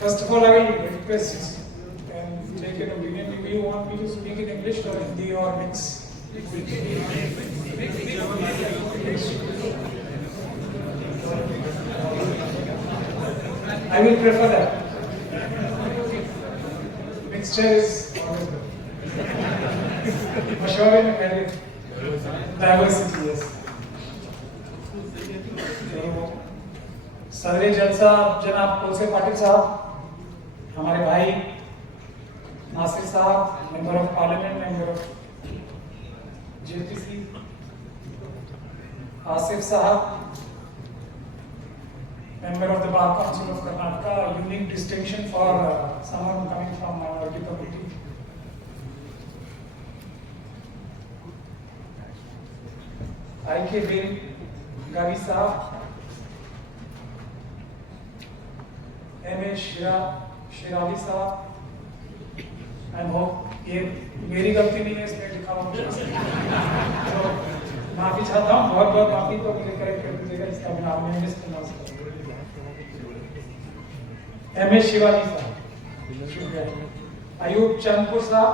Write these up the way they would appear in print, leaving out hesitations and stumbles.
First of all, I will request and take an opinion. Do you want me to speak in English or Hindi or mix? I will prefer that. Mixture is always good. Mashwari में पहले diversity yes. सदर जलसा जनाब कोलसे पाटिल साहब, हमारे भाई नासिर साहब, member of parliament, member of JPC, Asif साहब, member of the Bar Council of Karnataka, a unique distinction for someone coming from minority community. I.K. Bain Gavi Sahab, M.A. Shiravi Sahab, I hope ये मेरी गलती नहीं है, इसमें लिखा हुआ तो माफी चाहता हूँ, बहुत बहुत माफी, तो मुझे करेक्ट कर दीजिएगा, इसका नाम नहीं मिस करना उसका। M.A. शिवाजी साहब, अयूब चंदपुर साहब,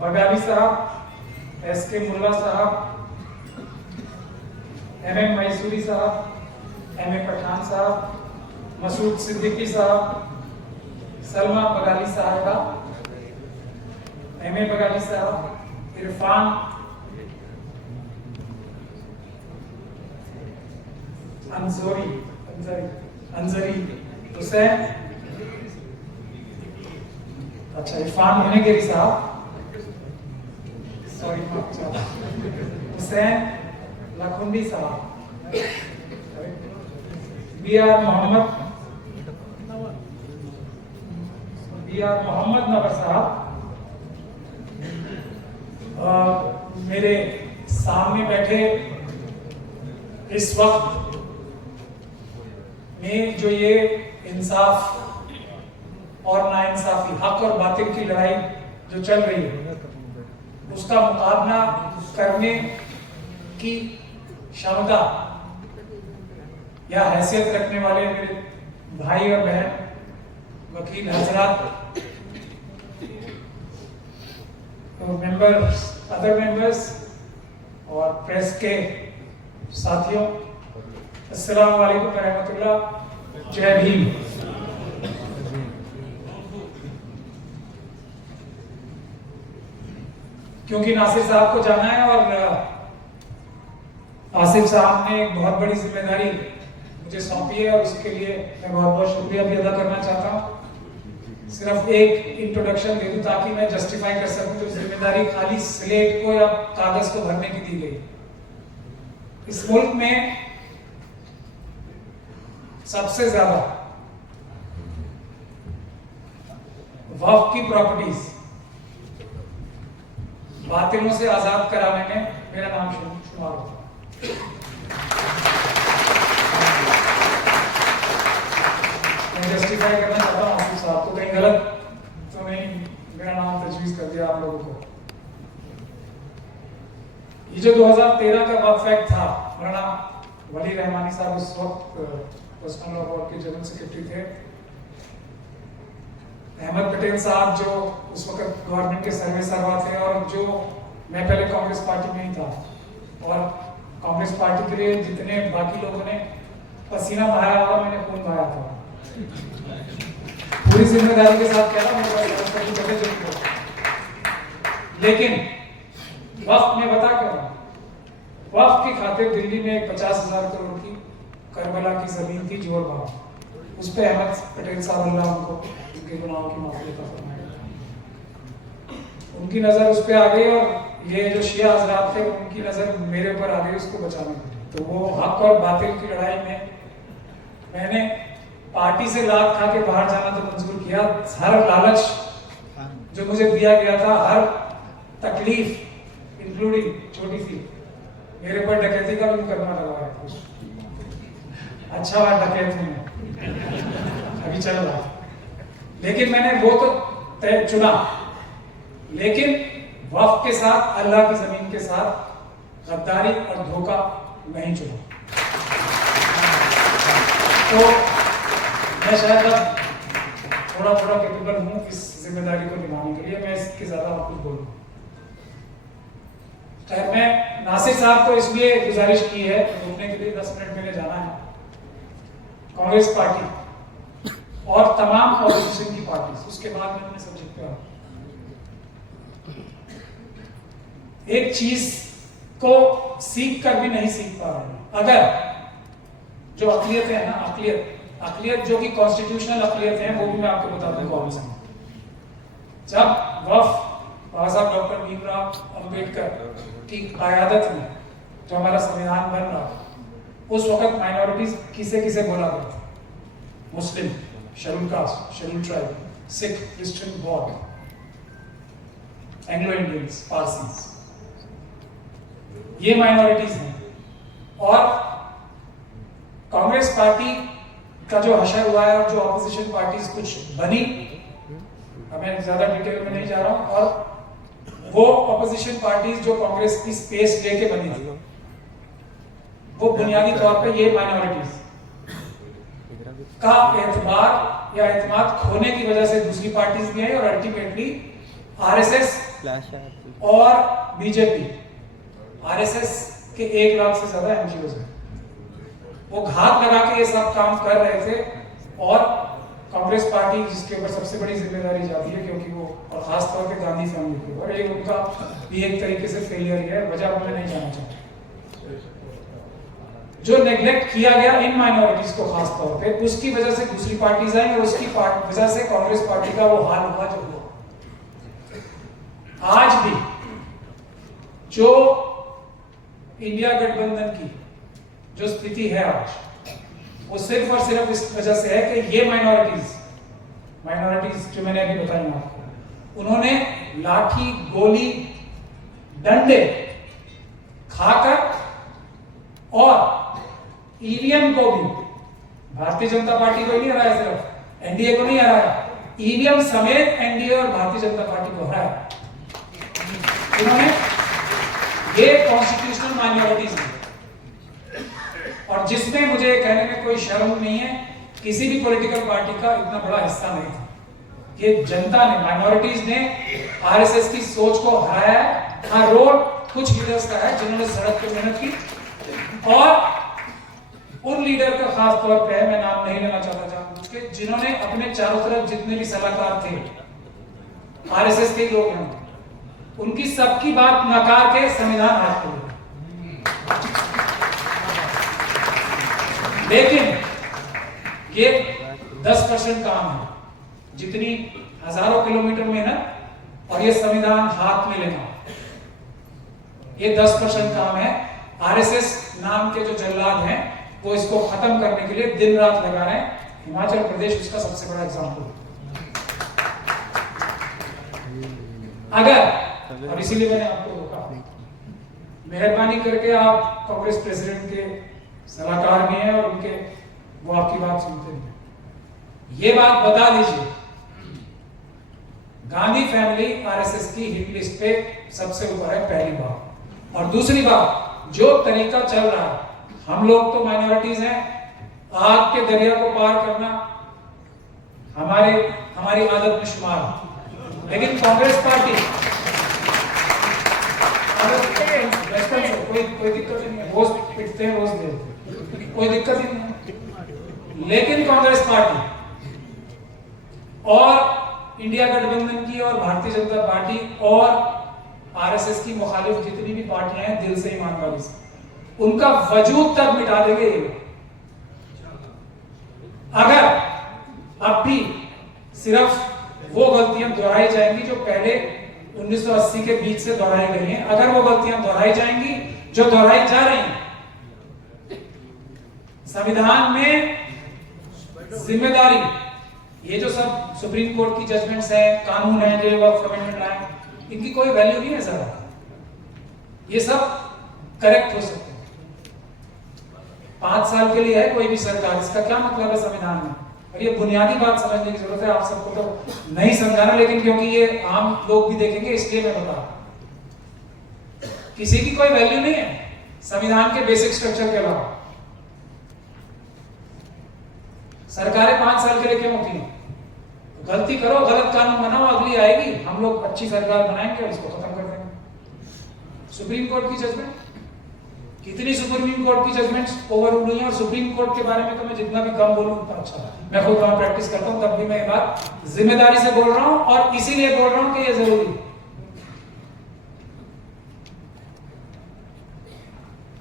बगाली साहब, S.K. मुल्ला साहब, M.M. मैसूरी साहब, M.A. पठान साहब, मसूद सिद्दीकी साहब, सलमा बगाली साहबा, M.A. बगाली साहब, इरफान अंजरी हुसैन, अच्छा इरफान हुनेगिरी साहब, सॉरी हुसैन लखुंडी साहब, B.R. मोहम्मद नवर साहब, मेरे सामने बैठे इस वक्त में जो ये इंसाफ और नाइंसाफी, हक और बातिल की लड़ाई जो चल रही है, उसका मुकाबला करने की क्षमता या हैसियत रखने वाले मेरे भाई और बहन वकील हजरात, मेंबर्स, अदर मेंबर्स और प्रेस के साथियों, अस्सलाम वालेकुम रहमतुल्लाह, जय भीम। क्योंकि नासिर साहब को जाना है और आसिफ साहब ने एक बहुत बड़ी जिम्मेदारी मुझे सौंपी है और उसके लिए मैं बहुत बहुत शुक्रिया भी अदा करना चाहता हूँ। सिर्फ एक इंट्रोडक्शन दे दूं ताकि मैं जस्टिफाई कर सकूं, जो जिम्मेदारी खाली स्लेट को या कागज को भरने की दी गई। इस मुल्क में सबसे ज्यादा वक्फ की प्रॉपर्टीज बातिलों से आजाद कराने में मेरा नाम शुमार होता है। मैं जस्टिफाई करना चाहता हूँ आसिफ साहब को, कहीं गलत तो नहीं मेरा नाम तजवीज कर दिया आप लोगों को। ये जो 2013 का वक्फ एक्ट था, मौलाना वली रहमानी साहब उस वक्त पर्सनल लॉ बोर्ड के जनरल सेक्रेटरी थे, अहमद पटेल साहब जो उस वक्त गवर्नमेंट के सर्वे सर्वा थे, और जो मैं पहले कांग्रेस पार्टी में ही था, और कांग्रेस पार्टी के लिए जितने बाकी लोगों ने पसीना बहाया और मैंने खून बहाया था, पूरी जिम्मेदारी के साथ कह रहा हूं। लेकिन वक्त में बता कर वक्त की खातिर दिल्ली में एक 50,000 करोड़ की करबला की जमीन थी जोर बाग, उस पे अहमद पटेल साहब अल्लाह उनको उनके गुनाहों की माफी अता फरमाए, उनकी नजर उस पे आ गई और ये जो शिया हजरात थे उनकी नजर मेरे ऊपर आ गई उसको बचाने की। तो वो हक और बातिल की लड़ाई में मैंने पार्टी से लात खा के बाहर जाना तो मंजूर किया। हर लालच जो मुझे दिया गया था, हर तकलीफ इंक्लूडिंग छोटी सी, मेरे पर डकैती का भी मुकदमा लगा है। अच्छा बात डकैत हूं मैं, अभी चल रहा, लेकिन मैंने वो तो तय चुना, लेकिन वक्फ के साथ, अल्लाह की जमीन के साथ गद्दारी और धोखा नहीं चुना। तो तो मैं शायद अब थोड़ा थोड़ा कैपेबल हूँ इस जिम्मेदारी को निभाने के लिए, मैं इसके ज्यादा और कुछ बोलूँ। खैर, मैं नासिर साहब को इसलिए गुजारिश की है, रुकने के लिए 10 मिनट में जाना है। कांग्रेस पार्टी और तमाम ऑपोजिशन की पार्टी, उसके बाद में अपने सब्जेक्ट पे एक चीज को सीख कर भी नहीं सीख पा रहे। अगर जो अक़लियत है ना, अक़लियत जो कि कॉन्स्टिट्यूशनल अक़लियत है, वो भी मैं आपको बता दूं कौन सा। जब वफ बाबा साहब डॉक्टर भीमराव अंबेडकर की क़यादत में जो हमारा संविधान बन रहा था, उस वक्त माइनॉरिटीज किसे किसे बोला करते, Muslim, schedule caste, schedule tribe, Sikh, Christian, बौद्ध, एंग्लो इंडियंस, पारसीज, ये माइनॉरिटीज हैं। और कांग्रेस पार्टी का जो हशर हुआ है और जो ऑपोजिशन पार्टीज कुछ बनी, मैं ज्यादा डिटेल में नहीं जा रहा हूं, और वो ऑपोजिशन पार्टीज जो कांग्रेस की स्पेस लेके बनी थी, वो बुनियादी तौर पे ये माइनॉरिटीज का एतबार या एतमाद खोने की वजह से दूसरी पार्टीज भी है, और अल्टीमेटली आरएसएस और बीजेपी, आरएसएस के 1 लाख से ज्यादा एनजीओ हैं, वो घात लगा के ये सब काम कर रहे थे। और कांग्रेस पार्टी जिसके ऊपर सबसे बड़ी जिम्मेदारी जाती है, क्योंकि वो, और खास तौर पे गांधी फैमिली के ऊपर, ये उनका भी एक तरीके से फेलियर ही है, वजह मैं नहीं जाना चाहता। जो नेग्लेक्ट किया गया इन माइनॉरिटीज को खास तौर पे, उसकी वजह से दूसरी पार्टीज आई और उसकी वजह से कांग्रेस पार्टी का वो हाल हुआ जो हुआ। आज भी जो इंडिया गठबंधन की जो स्थिति है आज, वो सिर्फ और सिर्फ इस वजह से है कि ये माइनॉरिटीज जो मैंने अभी बताई आपको, उन्होंने लाठी, गोली, डंडे खाकर और ईवीएम को भी, भारतीय जनता पार्टी को नहीं हराया, सिर्फ एनडीए को नहीं हराया, ईवीएम समेत एनडीए और भारतीय जनता पार्टी को हराया उन्होंने। ये कॉन्स्टिट्यूशनल माइनॉरिटीज है, और जिसमें मुझे कहने में कोई शर्म नहीं है, किसी भी पॉलिटिकल पार्टी का इतना बड़ा हिस्सा नहीं था। ये जनता ने, माइनॉरिटीज ने आरएसएस की सोच को हराया है। हाँ, रोल कुछ लीडर्स का है जिन्होंने सड़क पे मेहनत की, और उन लीडर का खास तौर पे है, मैं नाम नहीं लेना चाहता जानबूझ के, जिन्होंने अपने चारों तरफ जितने भी सलाहकार थे, आरएसएस के लोग हैं, उनकी सबकी बात नकार के संविधान हाथ खोल। लेकिन ये 10% काम है, जितनी हजारों किलोमीटर मेहनत और ये संविधान हाथ में लेना, ये 10% काम है। आरएसएस नाम के जो जल्लाद हैं, वो इसको खत्म करने के लिए दिन रात लगा रहे हैं। हिमाचल प्रदेश उसका सबसे बड़ा एग्जाम्पल। अगर, और इसीलिए मैंने आपको रोका, मेहरबानी करके आप कांग्रेस प्रेसिडेंट के सलाहकार भी हैं और उनके, वो आपकी बात सुनते हैं, ये बात बता दीजिए, गांधी फैमिली आरएसएस की हिट लिस्ट पे सबसे ऊपर है, पहली बात। और दूसरी बात, जो तरीका चल रहा है, हम लोग तो माइनॉरिटीज हैं, आग के दरिया को पार करना हमारी आदत में शुमार है, लेकिन कांग्रेस पार्टी कोई दिक्कत नहीं है, रोज पिटते हैं, रोज देते हैं, कोई दिक्कत ही नहीं है। लेकिन कांग्रेस पार्टी और इंडिया गठबंधन की और भारतीय जनता पार्टी और आरएसएस की मुखालिफ जितनी भी पार्टियां हैं, दिल से, ईमानदारी से, उनका वजूद तक मिटा देंगे ये। अगर अब भी सिर्फ वो गलतियां दोहराई जाएंगी जो पहले 1980 के बीच से दोहराई गई हैं, अगर वो गलतियां दोहराई जाएंगी जो दोहराई जा रही हैं, संविधान में जिम्मेदारी, ये जो सब सुप्रीम कोर्ट की जजमेंट्स हैं, कानून है, जो वक्फ अमेंडमेंट आए, इनकी कोई वैल्यू नहीं है सर। ये सब करेक्ट हो सकते हैं। 5 साल के लिए है कोई भी सरकार, इसका क्या मतलब है संविधान में? और ये बुनियादी बात समझने की जरूरत है, आप सबको तो नहीं समझाना, लेकिन क्योंकि ये आम लोग भी देखेंगे इसलिए मैं बता रहा हूं। किसी की कोई वैल्यू नहीं है संविधान के बेसिक स्ट्रक्चर के अलावा। सरकारें 5 साल के लिए क्यों होती हैं? गलती करो, गलत कानून बनाओ, अगली आएगी, हम लोग अच्छी सरकार बनाएंगे और इसको खत्म कर देंगे। सुप्रीम कोर्ट की जजमेंट, कितनी सुप्रीम कोर्ट की जजमेंट्स ओवररूल हुई हैं, और सुप्रीम कोर्ट के बारे में तो मैं जितना भी कम बोलूं उतना अच्छा है। मैं खुद वहां प्रैक्टिस करता हूं, तब भी मैं ये बात जिम्मेदारी से बोल रहा हूं, और इसीलिए बोल रहा हूं कि ये जरूरी है।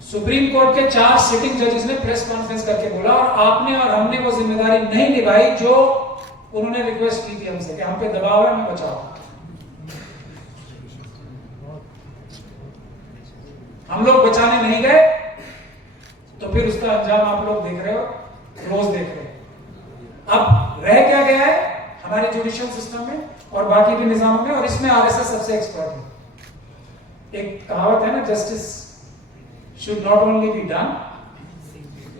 सुप्रीम कोर्ट के 4 सिटिंग जजेस ने प्रेस कॉन्फ्रेंस करके बोला, और आपने और हमने वो जिम्मेदारी नहीं निभाई जो उन्होंने रिक्वेस्ट की थी हमसे कि हम पे दबाव है, हमें बचाओ। हम लोग बचाने नहीं गए, तो फिर उसका अंजाम आप लोग देख रहे हो, रोज देख रहे हो। अब रह क्या गया है हमारे जुडिशियल सिस्टम में और बाकी भी निजामों में, और इसमें आरएसएस सबसे एक्सपर्ट है। एक कहावत है ना, justice should not only be done,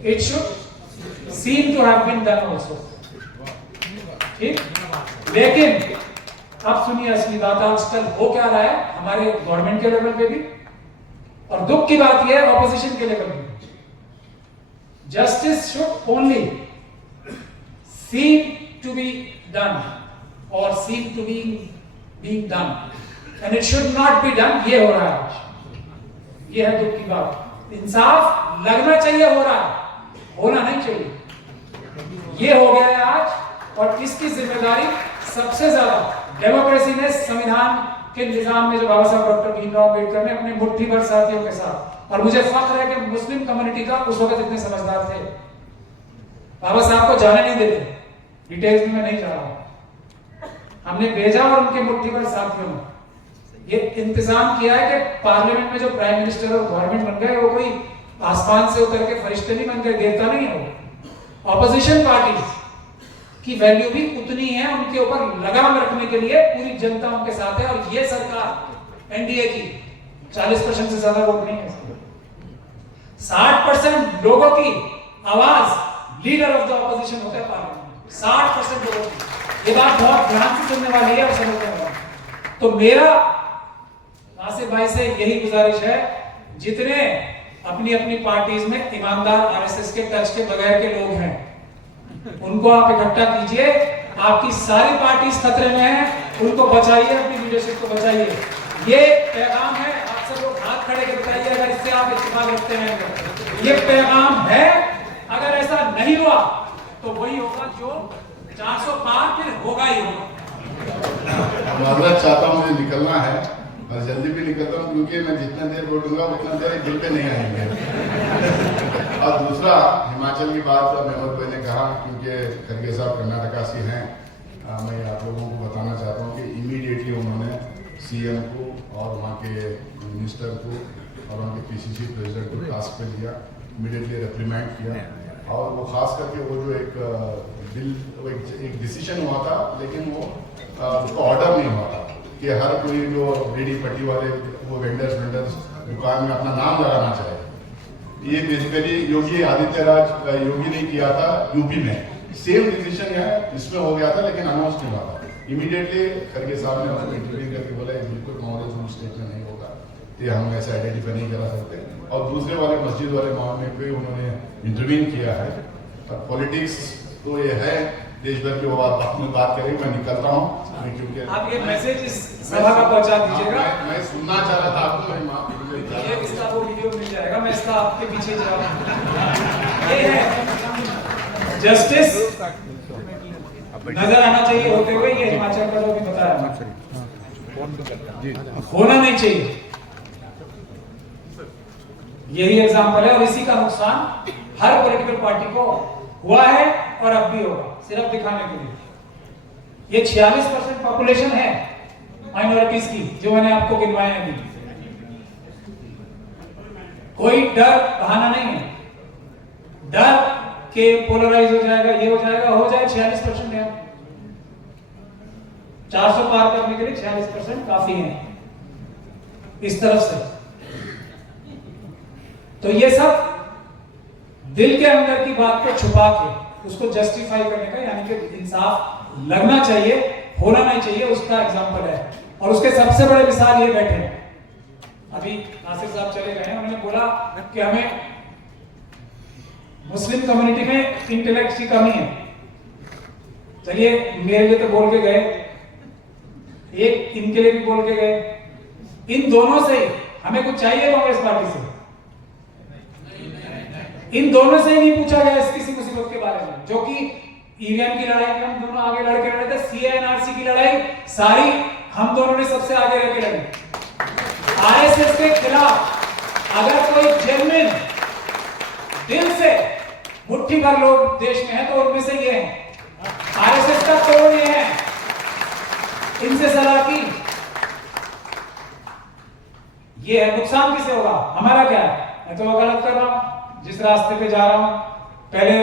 it should seem to have been done also. ठीक? लेकिन अब सुनिए असली बात, आजकल हो क्या रहा है हमारे गवर्नमेंट के लेवल पे भी, और दुख की बात यह है ऑपोजिशन के लेवल पे। Justice should only seem to be done or seem to be being done and it should not be done। ये हो रहा है आज, ये है दुख की बात। इंसाफ लगना चाहिए, हो रहा है, होना नहीं चाहिए। ये हो गया है आज, और इसकी जिम्मेदारी सबसे ज्यादा डेमोक्रेसी ने संविधान के निजाम में जो बाबा साहब डॉक्टर भीमराव अम्बेडकर ने अपने मुट्ठी भर साथियों के साथ, और मुझे फख्र है कि मुस्लिम कम्युनिटी का उस वक्त इतने समझदार थे, बाबा साहब को जाने नहीं देते, डिटेल्स में मैं नहीं जा रहा हूं, हमने भेजा और उनके मुट्ठी भर साथियों ने ये इंतजाम किया है कि पार्लियामेंट में जो प्राइम मिनिस्टर और गवर्नमेंट बन गए वो कोई आसमान से उतर के फरिश्ते नहीं बन गए, देवता नहीं है वो। ऑपोजिशन पार्टीज की वैल्यू भी उतनी है, उनके ऊपर लगाम रखने के लिए पूरी जनता उनके साथ है, और ये सरकार एनडीए की 40% से ज्यादा वोट नहीं है, 60% लोगों की आवाज लीडर ऑफ द ऑपोजिशन होता है पार्लियामेंट में, 60% लोगों की। ये बात बहुत ध्यान से सुनने वाली है और समझने वाली। तो मेरा नासिर भाई से यही गुजारिश है, जितने अपनी अपनी पार्टीज में ईमानदार आरएसएस के टच के बगैर के लोग हैं, उनको आप इकट्ठा कीजिए। आपकी सारी पार्टीज खतरे में हैं, उनको बचाइए, अपनी लीडरशिप को बचाइए। ये पैगाम है, आप सब लोग हाथ खड़े के बताइए अगर इससे आप इत्तेफाक रखते हैं। ये पैगाम है, अगर ऐसा नहीं हुआ तो वही होगा जो 400 पार फिर होगा ही होगा। माजरत चाहता हूँ, मुझे निकलना है और जल्दी भी निकलता हूँ, क्योंकि मैं जितना देर बोलूंगा उतना देर दिल पे नहीं आएंगे। और दूसरा, हिमाचल की बात मेहमूद भाई ने कहा, क्योंकि खरगे साहब कर्नाटका से हैं, मैं आप लोगों को बताना चाहता हूँ कि इमीडिएटली उन्होंने सीएम को और वहाँ के मिनिस्टर को और वहाँ के पीसीसी प्रेसिडेंट को टास्क पे दिया, इमीडिएटली रिप्रीमेंड किया। और वो खास करके वो जो एक डिसीजन हुआ था, लेकिन वो उसका ऑर्डर नहीं हुआ था कि हर कोई जो रेडी पट्टी वाले वो वेंडर्स दुकान में अपना नाम लगाना चाहे। ये बेसिकली योगी आदित्यनाथ योगी ने किया था यूपी में, सेम डिसीजन यहाँ इसमें हो गया था, लेकिन अनाउंस नहीं हुआ था। इमीडिएटली खरगे साहब ने उसको इंटरव्यू करके बोला बिल्कुल कांग्रेस रूल स्टेट में नहीं होगा, ये हम ऐसे आइडेंटिफाई नहीं करा सकते। और दूसरे वाले मस्जिद वाले मामले पे उन्होंने इंटरवीन किया है। पॉलिटिक्स तो ये है देश भर की, वो बात करेंगे। मैं निकलता हूँ, क्योंकि आप ये मैसेज इस सभा का पहुंचा दीजिएगा। मैं सुनना चाह रहा था आपको, ये इसका वो वीडियो मिल जाएगा, मैं इसका आपके पीछे जा रहा हूं। ये है जस्टिस नजर आना चाहिए होते हुए, ये हिमाचल का जो भी बताया होना नहीं चाहिए, यही एग्जाम्पल है। और इसी का नुकसान हर पॉलिटिकल पार्टी को हुआ है और अब भी होगा, सिर्फ दिखाने के लिए। ये 46% पॉपुलेशन है माइनॉरिटीज की, जो मैंने आपको गिनवाए हैं अभी। कोई डर बहाना नहीं है, डर के पोलराइज हो जाएगा, ये हो जाएगा, हो जाए 46% है। 400 पार करने के लिए 46% काफी है इस तरफ से। तो ये सब दिल के अंदर की बात को छुपा के उसको जस्टिफाई करने का, यानी कि इंसाफ लगना चाहिए, होना नहीं चाहिए, उसका एग्जांपल है। और उसके सबसे बड़े मिसाल ये बैठे हैं, अभी नासिर साहब चले गए हैं, उन्होंने बोला कि हमें मुस्लिम कम्युनिटी में इंटेलेक्ट की कमी है। चलिए मेरे लिए तो बोल के गए, एक इनके लिए भी बोल के गए। इन दोनों से हमें कुछ चाहिए कांग्रेस पार्टी से? इन दोनों से ही नहीं पूछा गया इस किसी मुसीबत के बारे में, जो कि ईवीएम की लड़ाई में हम दोनों आगे लड़के लड़े थे, सीएनआरसी की लड़ाई सारी हम दोनों ने सबसे आगे रह के लड़ी। आरएसएस के खिलाफ अगर कोई जेन्युइन दिल से मुट्ठी भर लोग देश में है तो उनमें से ये हैं। आरएसएस का तोड़ ये है, इनसे सलाह की ये है। नुकसान किसे होगा? हमारा क्या है? मैं तो गलत कर रहा हूं, जिस रास्ते पे जा रहा हूं, पहले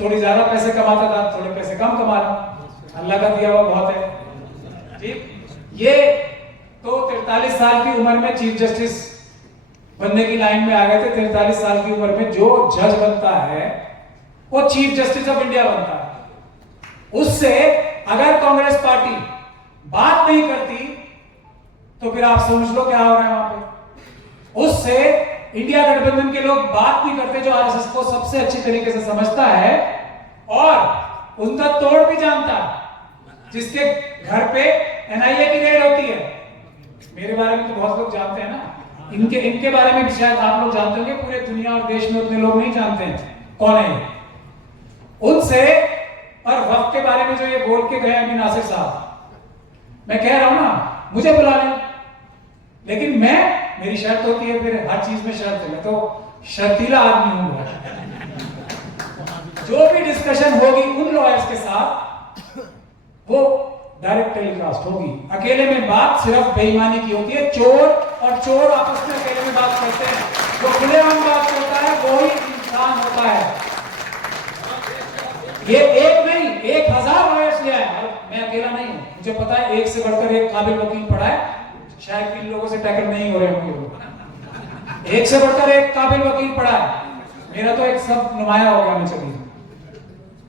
थोड़ी ज्यादा पैसे कमाता था, थोड़े पैसे कम कमा रहा हूं, अल्लाह का दिया हुआ बहुत है। ठीक, ये तो 43 साल की उम्र में चीफ जस्टिस बनने की लाइन में आ गए थे। 43 साल की उम्र में जो जज बनता है वो चीफ जस्टिस ऑफ इंडिया बनता है। उससे अगर कांग्रेस पार्टी बात नहीं करती तो फिर आप समझ लो क्या हो रहा है वहां पे। उससे इंडिया गठबंधन के लोग बात नहीं करते, जो आरएसएस को सबसे अच्छी तरीके से समझता है और उनका तोड़ भी जानता है, जिसके घर पे एनआईए की रेड होती है। मेरे बारे में तो बहुत लोग जानते हैं ना, इनके बारे में भी शायद आप लोग जानते होंगे, पूरे दुनिया और देश में उतने लोग नहीं जानते हैं कौन है उनसे। और वक्त के बारे में जो ये बोल के गए अभी नासिर साहब, मैं कह रहा हूं ना, मुझे बुला लें, लेकिन मेरी शर्त होती है, फिर हर चीज में शर्त है, मैं तो शर्तीला आदमी हूं। जो भी डिस्कशन होगी उन लॉयर्स के साथ वो डायरेक्ट टेलीकास्ट होगी। अकेले में बात सिर्फ बेईमानी की होती है। चोर और चोर आपस में अकेले में बात करते हैं, जो खुलेआम बात करता है वो ही इंसान होता है। ये एक नहीं 1000 लॉयर्स लिया है, और मैं अकेला नहीं हूं, मुझे पता है एक से बढ़कर एक काबिल वकील पड़ा है। शायद इन लोगों से टैकल नहीं हो रहे होंगे, एक से बढ़कर एक काबिल वकील पड़ा है। मेरा तो एक सब नुमाया हो गया, मैं चलिए,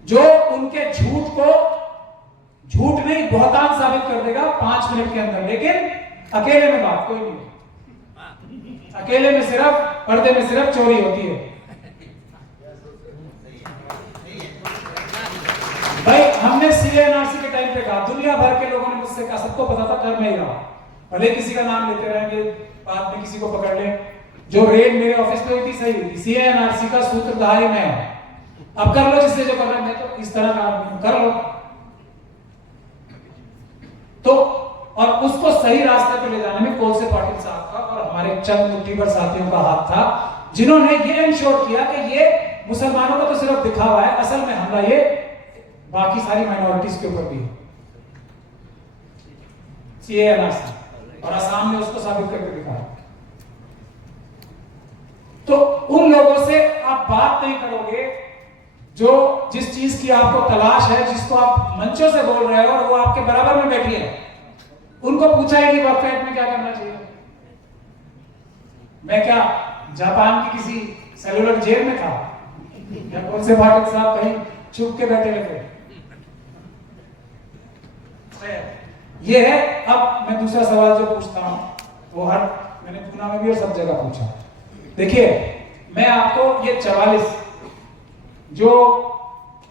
जो उनके झूठ को झूठ नहीं बहुतान साबित कर देगा 5 मिनट के अंदर। लेकिन अकेले में बात कोई नहीं, अकेले में सिर्फ पर्दे में सिर्फ चोरी होती है। भाई हमने सीएनआरसी के टाइम पे कहा, दुनिया भर के लोगों ने मुझसे कहा, सबको पता था कर नहीं रहा, भले किसी का नाम लेते रहेंगे, बाद में किसी को पकड़ ले। जो रेड मेरे ऑफिस पे हुई थी सही हुई थी, सीएनआरसी का सूत्रधार मैं हूं। अब कर लो जिससे जो कर रहे हैं, मैं तो इस तरह का आदमी कर लो। तो और उसको सही रास्ते पे ले जाने में कोलसे पाटिल साहब का और हमारे चंद मुट्ठी भर साथियों का हाथ था, जिन्होंने ये इंश्योर किया कि ये मुसलमानों का तो सिर्फ दिखावा है, असल में हमला ये बाकी सारी माइनॉरिटीज के ऊपर भी है। सीएनआरसी और असम ने उसको साबित करके दिखाया। तो उन लोगों से आप बात नहीं करोगे जो जिस चीज की आपको तलाश है, जिसको आप मंचों से बोल रहे हो और वो आपके बराबर में बैठी है, उनको पूछा है कि वक्त में क्या करना चाहिए। मैं क्या जापान की किसी सेलुलर जेल में था या कौन से पाठक साहब कहीं छुप के बैठे हुए थे? ये है। अब मैं दूसरा सवाल जो पूछता हूं वो मैंने पूना में भी और सब जगह पूछा। देखिए मैं आपको ये 44 जो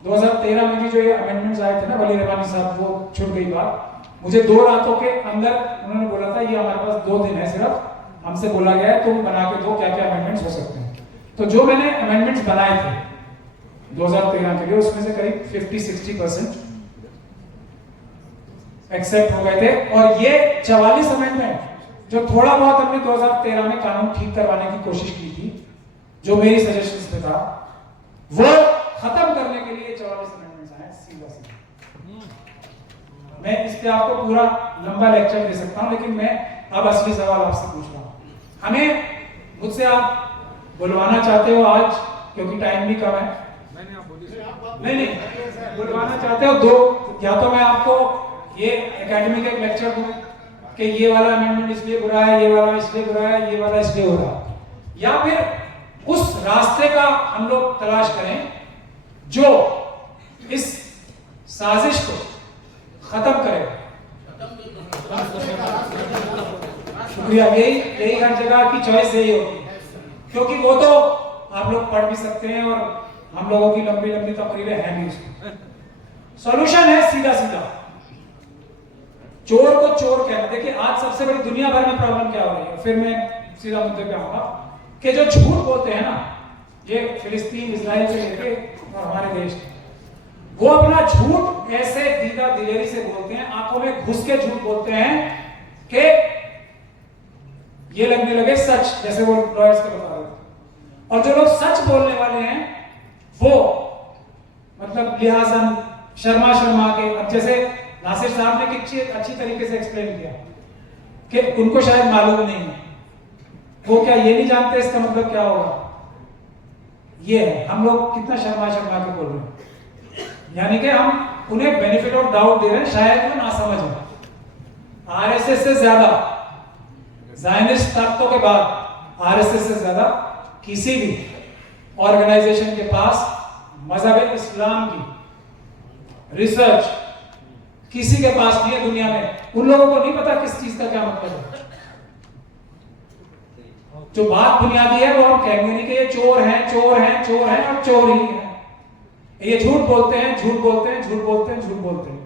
2013 में भी जो ये अमेंडमेंट्स आए थे ना, वली रहमानी साहब, वो छूट गई बात। मुझे 2 रातों के अंदर उन्होंने बोला था ये हमारे पास 2 दिन है सिर्फ, हमसे बोला गया है तुम बना के दो क्या क्या अमेंडमेंट्स हो सकते हैं। तो जो मैंने अमेंडमेंट्स बनाए थे 2013 के लिए, उसमें से करीब 50-60% एक्सेप्ट हो गए थे। और ये 44 अमेंडमेंट जो थोड़ा बहुत हमने 2013 में कानून ठीक करवाने की कोशिश की थी, जो मेरी सजेशंस पे था, वो खत्म करने के लिए 44 अमेंडमेंट्स आए। सीधा मैं इस पे आपको पूरा लंबा लेक्चर दे सकता हूं, लेकिन मैं अब असली सवाल आपसे पूछ रहा हूं। हमें मुझसे आप बुलवाना चाहते हो आज, क्योंकि टाइम भी कम है। नहीं बुलवाना चाहते हो 2, या तो मैं आपको ये एकेडमी का एक लेक्चर दूं कि ये वाला अमेंडमेंट इसलिए बुरा है, ये वाला इसलिए बुरा है, ये वाला इसलिए हो रहा, या फिर उस रास्ते का हम लोग तलाश करें जो इस साजिश को खत्म करेगा। शुक्रिया। यही हर जगह की चॉइस यही होगी, क्योंकि वो तो आप लोग पढ़ भी सकते हैं और हम लोगों की लंबी लंबी तकरीरें हैं भी उसमें। सॉल्यूशन है सीधा सीधा, चोर को चोर कहना। देखिए आज सबसे बड़ी दुनिया भर में प्रॉब्लम क्या हो रही है, फिर मैं सीधा मुद्दे पे आऊंगा, कि जो झूठ बोलते हैं ना, ये फिलिस्तीन इजराइल से लेके और हमारे देश, वो अपना झूठ ऐसे दीदा दिलेरी से बोलते हैं, आंखों में घुस के झूठ बोलते हैं कि ये लगने लगे सच, जैसे वो लॉयर्स को बता रहे थे। और जो लोग सच बोलने वाले हैं वो मतलब लिहाजन शर्मा के, अब जैसे नासिर साहब ने कितनी अच्छी तरीके से एक्सप्लेन किया कि उनको शायद मालूम नहीं है, वो क्या ये नहीं जानते इसका मतलब क्या होगा। ये है हम लोग कितना शर्मा के बोल रहे हैं, यानी कि हम उन्हें बेनिफिट ऑफ डाउट दे रहे हैं, शायद वो ना समझ है। आरएसएस से ज्यादा, ज़ायनिस्ट ताकतों के बाद आरएसएस से ज्यादा किसी भी ऑर्गेनाइजेशन के पास मजहब इस्लाम की रिसर्च किसी के पास नहीं है दुनिया में। उन लोगों को नहीं पता किस चीज का क्या मतलब है। जो बात बुनियादी है वो हम कहेंगे नहीं कि ये चोर हैं चोर हैं चोर हैं और चोर ही हैं, ये झूठ बोलते हैं झूठ बोलते हैं झूठ बोलते हैं झूठ बोलते हैं,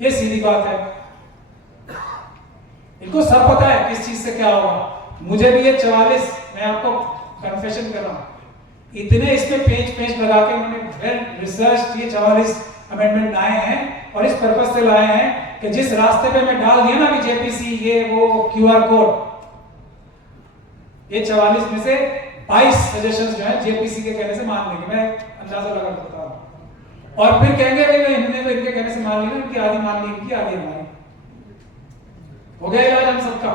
ये सीधी बात है। इनको सब पता है किस चीज से क्या होगा। मुझे भी ये 44, मैं आपको कन्फेशन कर रहा हूं, इतने इसमें पेज लगा के उन्होंने वेल रिसर्च ये 44 अमेंडमेंट लाए हैं और इस पर्पस से लाए हैं कि जिस रास्ते पे मैं डाल दिया ना कि जेपीसी ये वो क्यूआर कोड, ये 44 में से 22 सजेशंस जो है जेपीसी के कहने से मान लेंगे, मैं अंदाजा लगा के बता रहा हूं। और फिर कहेंगे कि इन्होंने तो इनके कहने से मान लिया, इनकी आधी मान ली, इनकी आधी हमारी, हो गया इलाज हम सबका।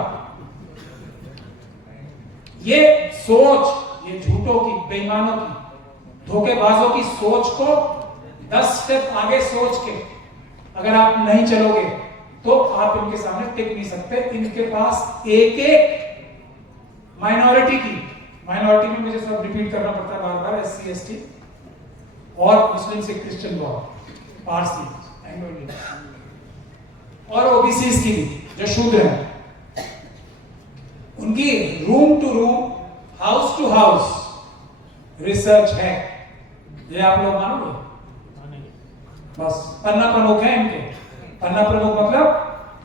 ये सोच, ये झूठों की, बेईमानों की, धोखेबाजों की सोच को 10 स्टेप आगे सोच के अगर आप नहीं चलोगे तो आप इनके सामने टिक नहीं सकते। इनके पास एक एक माइनॉरिटी में मुझे सब रिपीट करना पड़ता है बार बार, SC ST और Muslim Sikh Christian Parsi Anglo और ओबीसीज की भी जो शूद्र हैं, उनकी room to room house to house research है। ये आप लोग मानोगे? बस पन्ना प्रमुख है इनके। पन्ना प्रमुख मतलब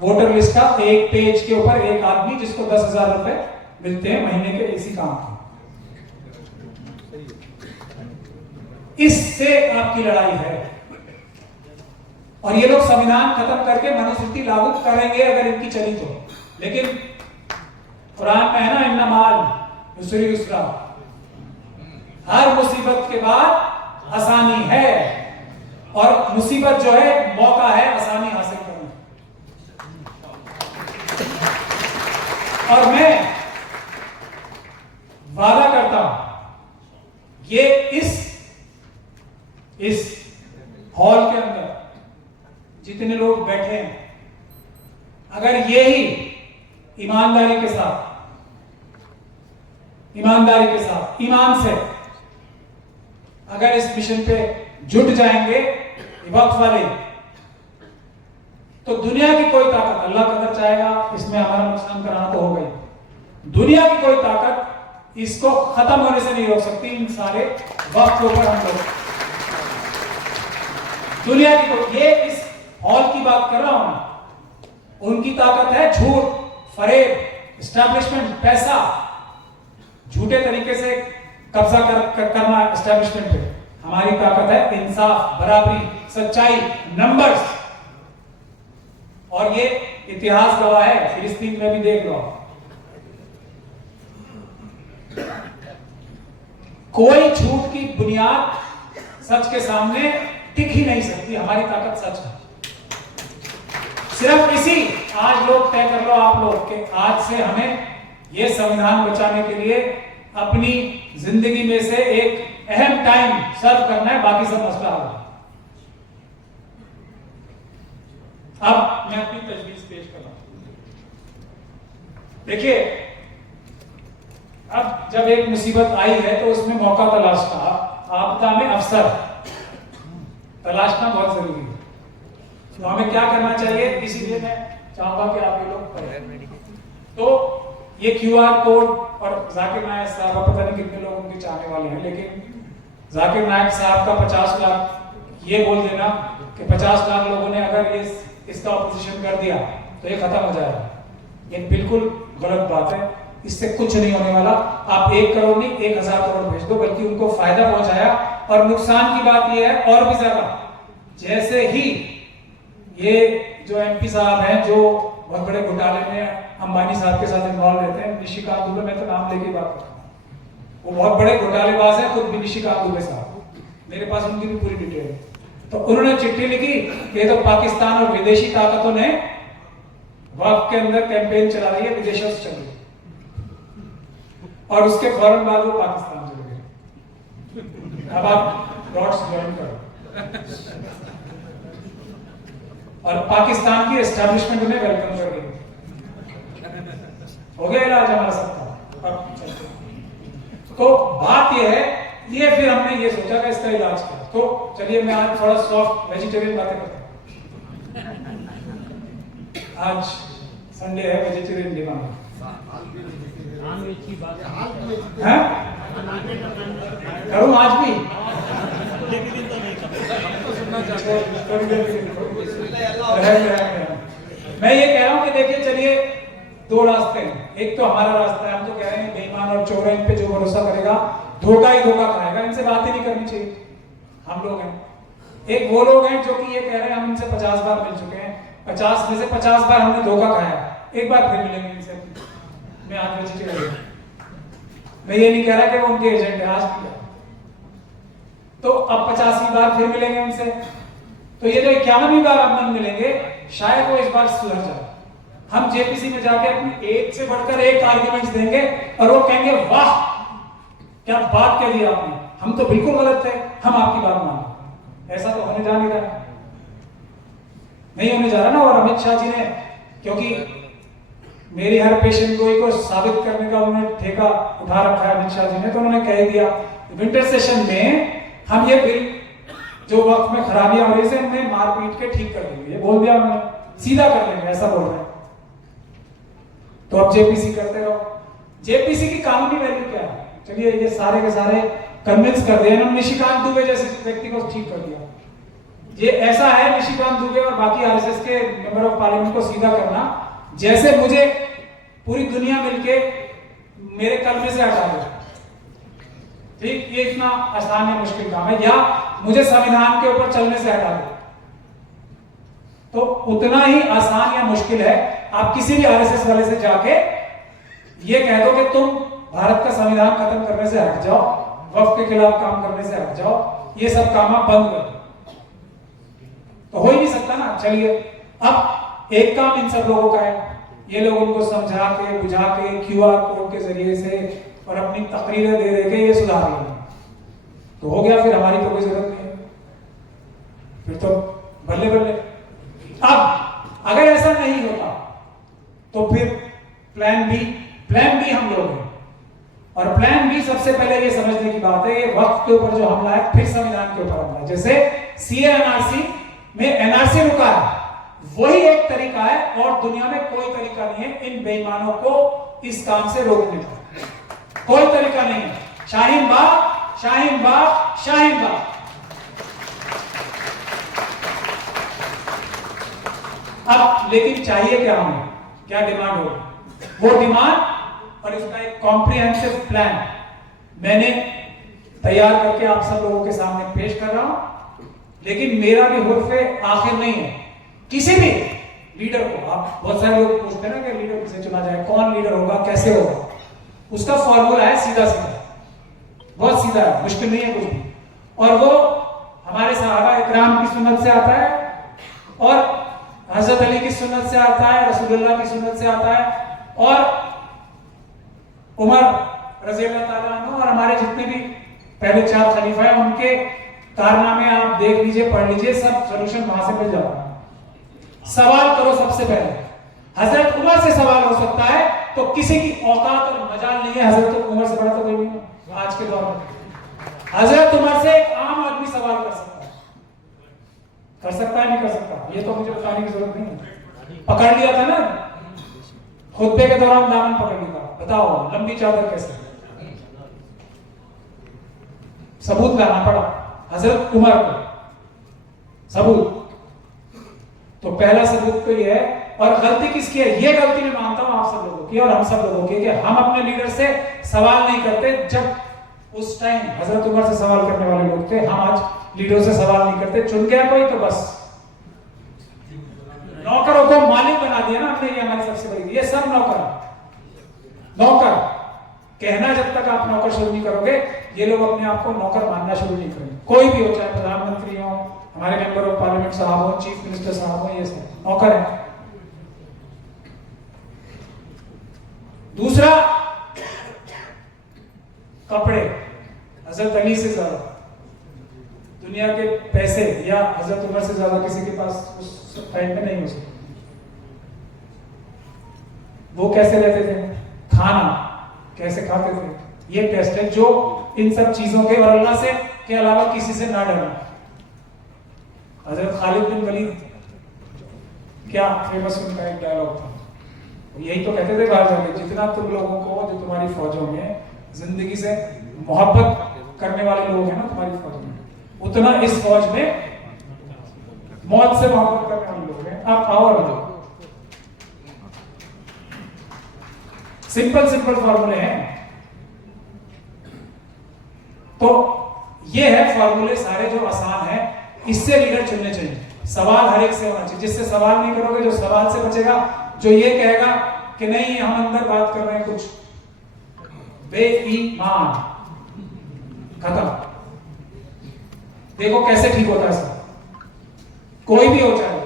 वोटर लिस्ट का एक पेज के ऊपर एक आदमी जिसको 10,000 रुपए मिलते हैं महीने के इसी काम के। इससे आपकी लड़ाई है। और ये लोग संविधान खत्म करके मनुस्मृति लागू करेंगे अगर इनकी चली तो। लेकिन कुरान में है ना, इन्ना माल युसरी युसरा, हर मुसीबत के बाद आसानी है, और मुसीबत जो है मौका है आसानी हासिल करने। और मैं वादा करता हूं ये इस हॉल के अंदर जितने लोग बैठे हैं, अगर ये ही ईमानदारी के साथ ईमान से अगर इस मिशन पे जुट जाएंगे वक्त वाले, तो दुनिया की कोई ताकत, अल्लाह कदर चाहेगा इसमें हमारा नुकसान कराना तो हो गई, दुनिया की कोई ताकत इसको खत्म होने से नहीं रोक सकती। इन सारे वक्त के ऊपर हम लोग दुनिया की कोई, ये इस हॉल की बात कर रहा हूं मैं, उनकी ताकत है झूठ, फरेब, एस्टैब्लिशमेंट, पैसा, झूठे तरीके से कब्जा करना एस्टैब्लिशमेंट पे। हमारी ताकत है इंसाफ, बराबरी, सच्चाई, नंबर्स। और ये इतिहास गवाह है, फिलिस्तीन में भी देख लो, कोई झूठ की बुनियाद सच के सामने टिक ही नहीं सकती। हमारी ताकत सच है। सिर्फ इसी, आज लोग तय कर लो आप लोग कि आज से हमें यह संविधान बचाने के लिए अपनी जिंदगी में से एक अहम टाइम सर्व करना है, बाकी सब मसला होगा। अब मैं अपनी तजवीज पेश कर रहा हूं। देखिए, अब जब एक मुसीबत आई है तो उसमें मौका तलाशना, आपदा में अवसर तलाशना बहुत जरूरी है। तो हमें क्या करना चाहिए, इसीलिए मैं चाहूंगा कि आप ये लोग पढ़ें। तो ये क्यूआर कोड, और जाकिर नायक साहब, पता नहीं कितने लोग उनके चाहने वाले हैं, लेकिन जाकिर नायक साहब का 50 लाख ये बोल देना कि 50 लाख लोगों ने अगर इसका ऑपोजिशन कर दिया तो ये खत्म हो जाएगा, ये बिल्कुल गलत बात है। इससे कुछ नहीं होने वाला। आप 1 करोड़ नहीं 1000 करोड़ भेज दो, बल्कि उनको फायदा पहुंचाया। और नुकसान की बात ये है और भी ज्यादा, जैसे ही ये जो एमपी साहब हैं जो बहुत बड़े घोटाले में अंबानी साहब के साथ इन्वॉल्व रहते हैं, निशिकांत दुबे, मैं तो नाम लेके बात करता हूँ, वो बहुत बड़े घोटालेबाज हैं, खुद भी निशिकांत दुबे साहब, मेरे पास उनकी भी पूरी डिटेल है। तो उन्होंने चिट्ठी लिखी कि तो पाकिस्तान और विदेशी ताकतों ने वक्फ के अंदर कैंपेन चला रही है, विदेशों से चल रही है, और उसके फौरन बाद वो पाकिस्तान चले गए। अब आप डॉट्स ज्वाइन करो, और पाकिस्तान की एस्टैब्लिशमेंट उन्हें वेलकम कर रही है। हो गया इलाज हमारा सबका। अब तो बात यह है, ये फिर हमने ये सोचा कि इसका इलाज क्या। तो चलिए मैं आज थोड़ा सॉफ्ट वेजिटेरियन बातें करता हूँ। आज संडे है, वेजिटेरियन डे माना है, करूँ आज भी? मैं ये कह रहा हूँ कि देखिए, चलिए 2 रास्ते हैं। एक तो हमारा रास्ता है, हम तो कह रहे हैं बेईमान और चोर इन पे जो भरोसा करेगा धोखा ही धोखा खाएगा, इनसे बात ही नहीं करनी चाहिए। हम लोग हैं, एक वो लोग हैं जो कि ये कह रहे हैं हम इनसे 50 बार मिल चुके हैं, 50 में से 50 बार हमने धोखा खाया, एक बार फिर मिलेंगे इनसे। मैं आज वेजिटेरियन, मैं ये नहीं कह रहा कि वो उनके एजेंट है, आज भी। तो अब 50वीं बार फिर मिलेंगे उनसे, तो ये जो 51वीं बार हम मिलेंगे, शायद वो इस बार सुधर जाए। हम जेपीसी में जाके अपनी एक से बढ़कर एक आर्गुमेंट्स देंगे और वो कहेंगे वाह क्या बात कह दी आपने, हम तो बिल्कुल गलत थे, हम आपकी बात माने। ऐसा तो होने जा नहीं रहा, नहीं होने जा रहा ना। और अमित शाह जी ने, क्योंकि मेरी हर पेशेंट गोई को साबित करने का उन्होंने ठेका उठा रखा है अमित शाह जी ने, तो उन्होंने कह दिया विंटर सेशन में हम ये बिल जो वक्त में खराबियां हो रही है उन्हें मार पीट के ठीक कर देंगे, ये बोल दिया उन्होंने, सीधा कर देंगे, ऐसा बोल रहे हैं। तो अब जेपीसी करते रहो। जेपीसी की कानूनी वैल्यू क्या है? चलिए ये सारे के सारे कन्विंस कर दिया ना, निशिकांत दुबे जैसे व्यक्ति को ठीक कर दिया। ये ऐसा है, निशिकांत दुबे और बाकी आरएसएस के मेंबर ऑफ पार्लियामेंट को सीधा करना जैसे मुझे पूरी दुनिया मिलके मेरे कलमे से हटा दे। ठीक, ये इतना आसान या मुश्किल काम है, या मुझे संविधान के ऊपर चलने से हटा दे, तो उतना ही आसान या मुश्किल है। आप किसी भी आरएसएस वाले से जाके ये कह दो कि तुम भारत का संविधान खत्म करने से हट जाओ, वक्फ के खिलाफ काम करने से हट जाओ, ये सब काम आप बंद कर दो, तो हो ही नहीं सकता ना। चलिए अब एक काम इन सब लोगों का है, ये लोग उनको समझा के बुझा के क्यूआर कोड के जरिए से और अपनी तकरीरें दे दे के ये सुधार लेंगे, तो हो गया, फिर हमारी तो कोई जरूरत नहीं है, फिर तो बल्ले बल्ले। अब अगर ऐसा नहीं होता तो फिर प्लान बी हम लोग हैं, और प्लान बी सबसे पहले ये समझने की बात है, ये वक्त के ऊपर जो हमला है, फिर संविधान के ऊपर हमला है। जैसे सीए एनआरसी में एनआरसी रुका है, वही एक तरीका है, और दुनिया में कोई तरीका नहीं है इन बेईमानों को इस काम से रोकने का, कोई तरीका नहीं है। शाहीन बाग, शाहीन बाग, शाहीन बाग। अब लेकिन चाहिए क्या हमें, क्या डिमांड होगी? वो डिमांड और इसका एक कॉम्प्रिहेंसिव प्लान मैंने तैयार करके आप सब लोगों के सामने पेश कर रहा हूं। लेकिन मेरा भी हुर्फ आखिर नहीं है, किसी भी लीडर को, आप बहुत सारे लोग पूछते हैं ना कि लीडर किसे चुना जाए, कौन लीडर होगा, कैसे होगा, उसका फॉर्मूला है सीधा सीधा, बहुत सीधा है, मुश्किल नहीं है कुछ भी। और वो हमारे सहाबा इकराम की सुन्नत से आता है, और हजरत अली की सुन्नत से आता है, रसूलुल्लाह की सुन्नत से आता है, और उमर रज़ी अल्लाह ताला अन्हु और हमारे जितने भी पहले 4 खलीफा हैं उनके कारनामे आप देख लीजिए, पढ़ लीजिए, सब सॉल्यूशन वहां से मिल जाता है। सवाल करो सबसे पहले, हजरत उमर से सवाल हो सकता है, तो किसी की औकात और मजाल नहीं है, हजरत उमर से बड़ा तो कोई नहीं है आज के दौर में। हजरत उमर से एक आम आदमी सवाल कर सकता है, नहीं कर सकता, ये तो मुझे बताने की जरूरत नहीं है। पकड़ लिया था ना खुतबे के दौरान, दामन पकड़ लिया, बताओ लंबी चादर कैसे, सबूत लाना पड़ा हजरत उमर को। सबूत। तो पहला सबूत तो ये है। और गलती किसकी है? ये गलती मैं मानता हूं आप सब लोगों की और हम सब लोगों की, कि हम अपने लीडर से सवाल नहीं करते। जब उस टाइम हजरत उमर से सवाल करने वाले लोग थे, हम आज लीडरों से सवाल नहीं करते। चुन गया कोई तो बस नौकरों को मालिक बना दिया ना हमने, ये हमारी सबसे बड़ी, ये सब नौकर कहना, जब तक आप नौकर शुरू नहीं करोगे, ये लोग अपने आप को नौकर मानना शुरू नहीं करेंगे। कोई भी हो, चाहे प्रधानमंत्री हो, हमारे मेंबर ऑफ पार्लियामेंट साहब हो, चीफ मिनिस्टर साहब हो, ये सब नौकर है। दूसरा, कपड़े। हजरत अली से ज्यादा दुनिया के पैसे या हजरत उमर से ज्यादा किसी के पास उस टाइम में नहीं हो सकते। वो कैसे रहते थे, खाना कैसे खाते थे, ये टेस्ट है जो इन सब चीजों के और अल्लाह से के अलावा किसी से ना डरना। हजरत खालिद बिन वलीद, क्या फेमस उनका एक डायलॉग था, यही तो कहते थे बाहर जाके, जितना तुम लोगों को जो तुम्हारी फौजों में जिंदगी से मोहब्बत करने वाले लोग हैं ना तुम्हारी फौज में, उतना इस फौज में मौत से मोहब्बत करने वाले लोग हैं। आप पावर लो, सिंपल फॉर्मूले हैं। तो ये है फॉर्मूले सारे जो आसान है, इससे लीडर चुनने चाहिए। सवाल हर एक से होना चाहिए। जिससे सवाल नहीं करोगे, जो सवाल से बचेगा, जो ये कहेगा कि नहीं हम अंदर बात कर रहे हैं कुछ, बेईमान, खत्म। देखो कैसे ठीक होता है सब, कोई भी हो चाहे।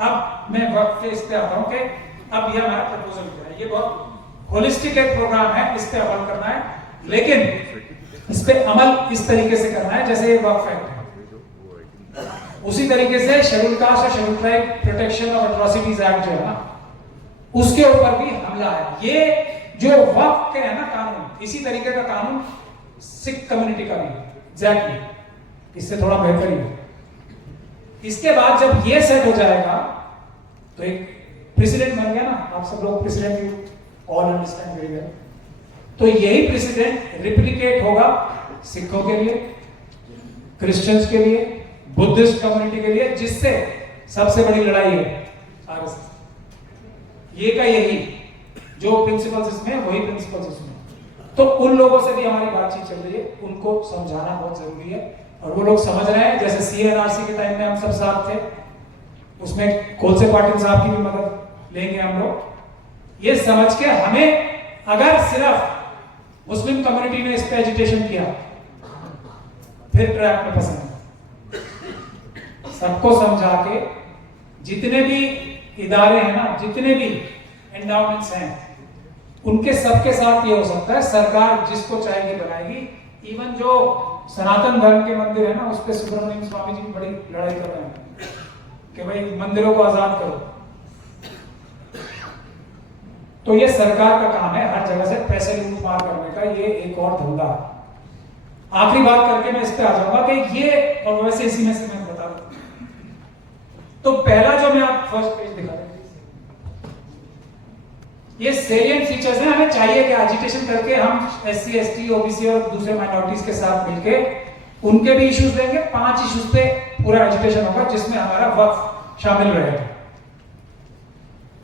अब मैं वक्त पे इस पे आता हूं कि अब ये हमारा प्रपोजल क्या है। ये बहुत होलिस्टिक एक प्रोग्राम है, इस पे अमल करना है, लेकिन इस पे अमल इस तरीके से करना है जैसे ये वक्फ एक्ट है, उसी तरीके से शेड्यूल कास्ट और schedule tribe protection of atrocities act जो है ना, उसके ऊपर भी हमला है। ये जो वक्फ के है ना कानून, इसी तरीके का कानून सिख कम्युनिटी का भी एग्जैक्टली, इससे थोड़ा बेहतर ही है। इसके बाद जब ये सेट हो जाएगा तो एक प्रेसिडेंट बन गया ना, आप सब लोग president all understand very well. तो यही प्रेसिडेंट रिप्लिकेट होगा सिखों के लिए, क्रिश्चियंस के लिए, बुद्धिस्ट कम्युनिटी के लिए, जिससे सबसे बड़ी लड़ाई है आरएसएस। ये का यही जो प्रिंसिपल्स इसमें, वही प्रिंसिपल्स इसमें। तो उन लोगों से भी हमारी बातचीत चल रही है, उनको समझाना बहुत जरूरी है और वो लोग समझ रहे हैं। जैसे सीएनआरसी के टाइम में हम सब साथ थे, उसमें कोलसे पाटिल साहब की भी मदद लेंगे हम लोग। ये समझ के हमें, अगर सिर्फ मुस्लिम कम्युनिटी ने इस पे एजिटेशन किया, फिर ट्रैप में फंसना। सबको समझा के, जितने भी इदारे हैं ना, जितने भी एंडाउमेंट्स हैं, उनके सबके साथ ये हो सकता है। सरकार जिसको चाहेगी बनाएगी। इवन जो सनातन धर्म के मंदिर है ना, उस पे सुब्रमण्यम स्वामी जी भी बड़ी लड़ाई कर रहे हैं कि भाई मंदिरों को आजाद करो। तो ये सरकार का काम है हर जगह से पैसे लूट मार करने का, ये एक और धंधा है। आखिरी बात करके मैं इस पे आ जाऊंगा कि ये, और वैसे इसी में से मैं बता दूं, तो पहला जो मैं आप फर्स्ट पेज दिखा रहा हूं, ये सेलिएंट फीचर्स हैं। हमें चाहिए कि एजिटेशन करके हम एससी, एसटी, ओबीसी और दूसरे माइनॉरिटीज के साथ मिलके उनके भी इश्यूज लेंगे। 5 इश्यूज पे पूरा एजिटेशन होगा, जिसमें हमारा वक्फ शामिल रहेगा।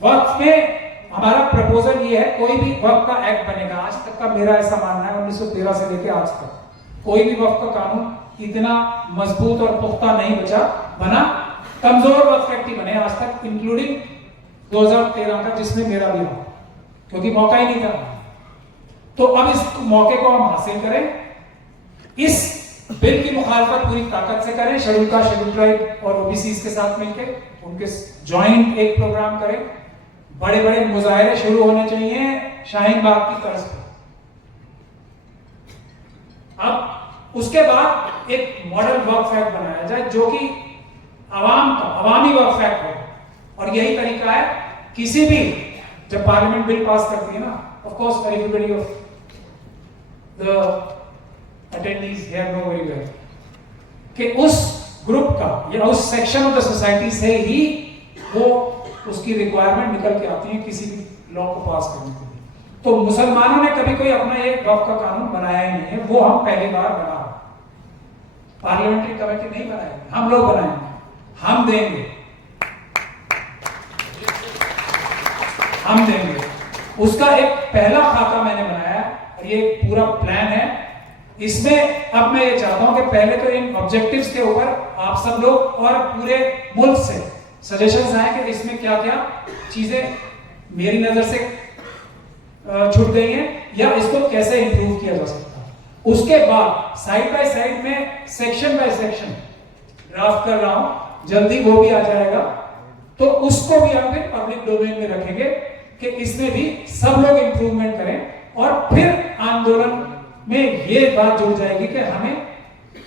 वक्फ में हमारा प्रपोजल ये है, कोई भी वक्फ का एक्ट बनेगा, आज तक का मेरा ऐसा मानना है, 1913 से लेकर आज तक कोई भी वक्फ का कानून इतना मजबूत और पुख्ता नहीं बना। कमजोर वक्फ एक्ट ही बने आज तक, इंक्लूडिंग 2013 का, जिसमें मेरा भी हो, क्योंकि मौका ही नहीं था। तो अब इस मौके को हम हासिल करें। इस बिल की मुखालफत पूरी ताकत से करें, शेड्यूल कास्ट, शेड्यूल ट्राइब और ओबीसी के साथ मिलकर उनके ज्वाइंट एक प्रोग्राम करें। बड़े बड़े मुजाहरे शुरू होने चाहिए शाहीन बाग की तर्ज पर। अब उसके बाद एक मॉडल वक्फ एक्ट बनाया जाए जो कि अवामी वक्फ एक्ट हो। और यही तरीका है, किसी भी जब पार्लियामेंट बिल पास करती है ना, of course everybody of the attendees here know very well कि उस ग्रुप का या उस सेक्शन ऑफ द सोसाइटी से ही वो उसकी रिक्वायरमेंट निकल के आती है किसी भी लॉ को पास करने के लिए। तो मुसलमानों ने कभी कोई अपना एक वक्फ का कानून बनाया ही नहीं है, वो हम पहली बार बना रहे। पार्लियामेंट्री कमेटी नहीं बनाएंगे, हम लोग बनाएंगे, हम देंगे, हम देंगे। उसका एक पहला खाका मैंने बनाया, ये पूरा प्लान है। इसमें अब मैं ये चाहता हूं कि पहले तो इन ऑब्जेक्टिव्स के ऊपर आप सब लोग और पूरे मुल्क से सजेशंस आए कि इसमें क्या क्या चीजें मेरी नजर से छूट गई हैं या इसको कैसे इंप्रूव किया जा सकता है। उसके बाद साइड बाय साइड में सेक्शन बाय सेक्शन ड्राफ्ट कर रहा हूं, जल्दी वो भी आ जाएगा, तो उसको भी हम फिर पब्लिक डोमेन में रखेंगे कि इसमें भी सब लोग इंप्रूवमेंट करें। और फिर आंदोलन में ये बात जुड़ जाएगी कि हमें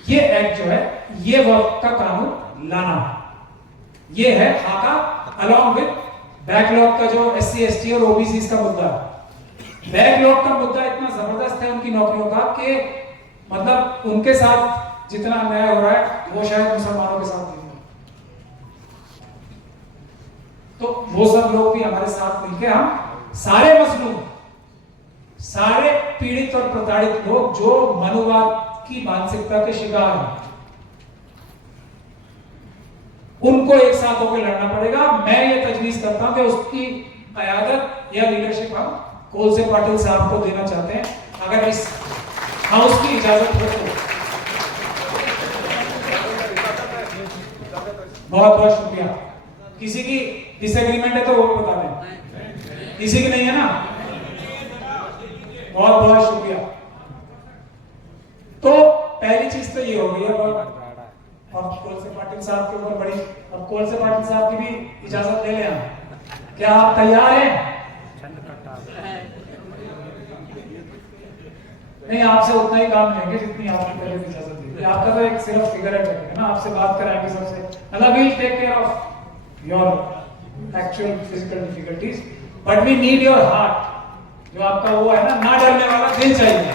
ये एक्ट जो है, ये वक्त का कानून लाना है। ये है खाका अलॉन्ग विद बैकलॉग का जो SC ST और OBC का मुद्दा है। बैकलॉग का मुद्दा इतना जबरदस्त है उनकी नौकरियों का कि मतलब उनके साथ जितना अन्याय हो रहा है वो शायद मुसलमानों के साथ नहीं हो। तो वो सब लोग भी हमारे साथ मिलकर हम सारे मजलूम, सारे पीड़ित और प्रताड़ित लोग जो मनुवाद की मानसिकता के शिकार हैं, उनको एक साथ होकर लड़ना पड़ेगा। मैं ये तजवीज करता हूं कि उसकी क़यादत या लीडरशिप हम कोलसे पाटिल साहब को देना चाहते हैं, अगर इस हाउस की इजाजत हो तो। बहुत बहुत शुक्रिया। किसी की डिसएग्रीमेंट है तो वो बता दें, किसी की नहीं है ना? बहुत बहुत शुक्रिया। तो पहली चीज तो ये हो गई है। अब कोलसे पाटिल साहब के ऊपर बड़ी, अब कोलसे पाटिल साहब की भी इजाजत ले लें, क्या आप तैयार हैं? नहीं, आपसे उतना ही काम लेंगे जितनी आपकी पहले इजाजत दी। आपका तो एक सिर्फ फिगर है ना, आपसे बात कराएंगे सबसे, मतलब we take care of your actual physical difficulties, but we need your heart. जो आपका वो है ना डरने वाला दिल चाहिए।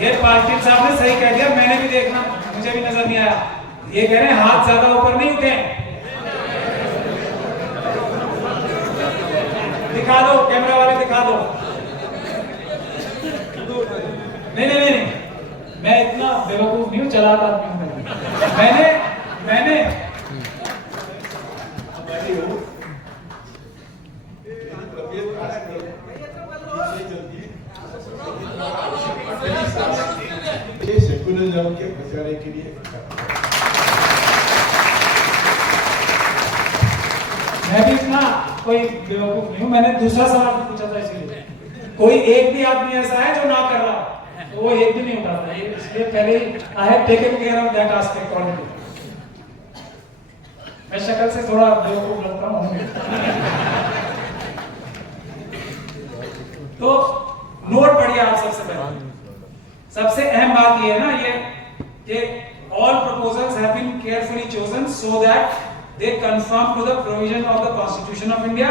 ये पाटिल साहब ने सही कह दिया, मैंने भी देखना, मुझे भी नजर नहीं आया। ये कह रहे हैं हाथ ज्यादा ऊपर नहीं उठे, दिखा दो, कैमरा वाले दिखा दो। नहीं नहीं नहीं, मैं इतना बेवकूफ नहीं हूं, चालाक आदमी हूं। मैंने सेकुलरिज्म के बचाने के लिए मैं भी इतना कोई बेवकूफ नहीं हूं। मैंने दूसरा सवाल भी पूछा था, इसीलिए कोई एक भी आदमी ऐसा है जो ना कर रहा, तो वो एक भी नहीं उठाता, इसलिए पहले I have taken care of that aspect already. मैं शक्ल से थोड़ा बेवकूफ लगता हूं। तो नोट पढ़िए आप सबसे पहले। सबसे अहम बात ये है ना, ये कि all proposals have been carefully chosen so that they conform to the provision of the Constitution of India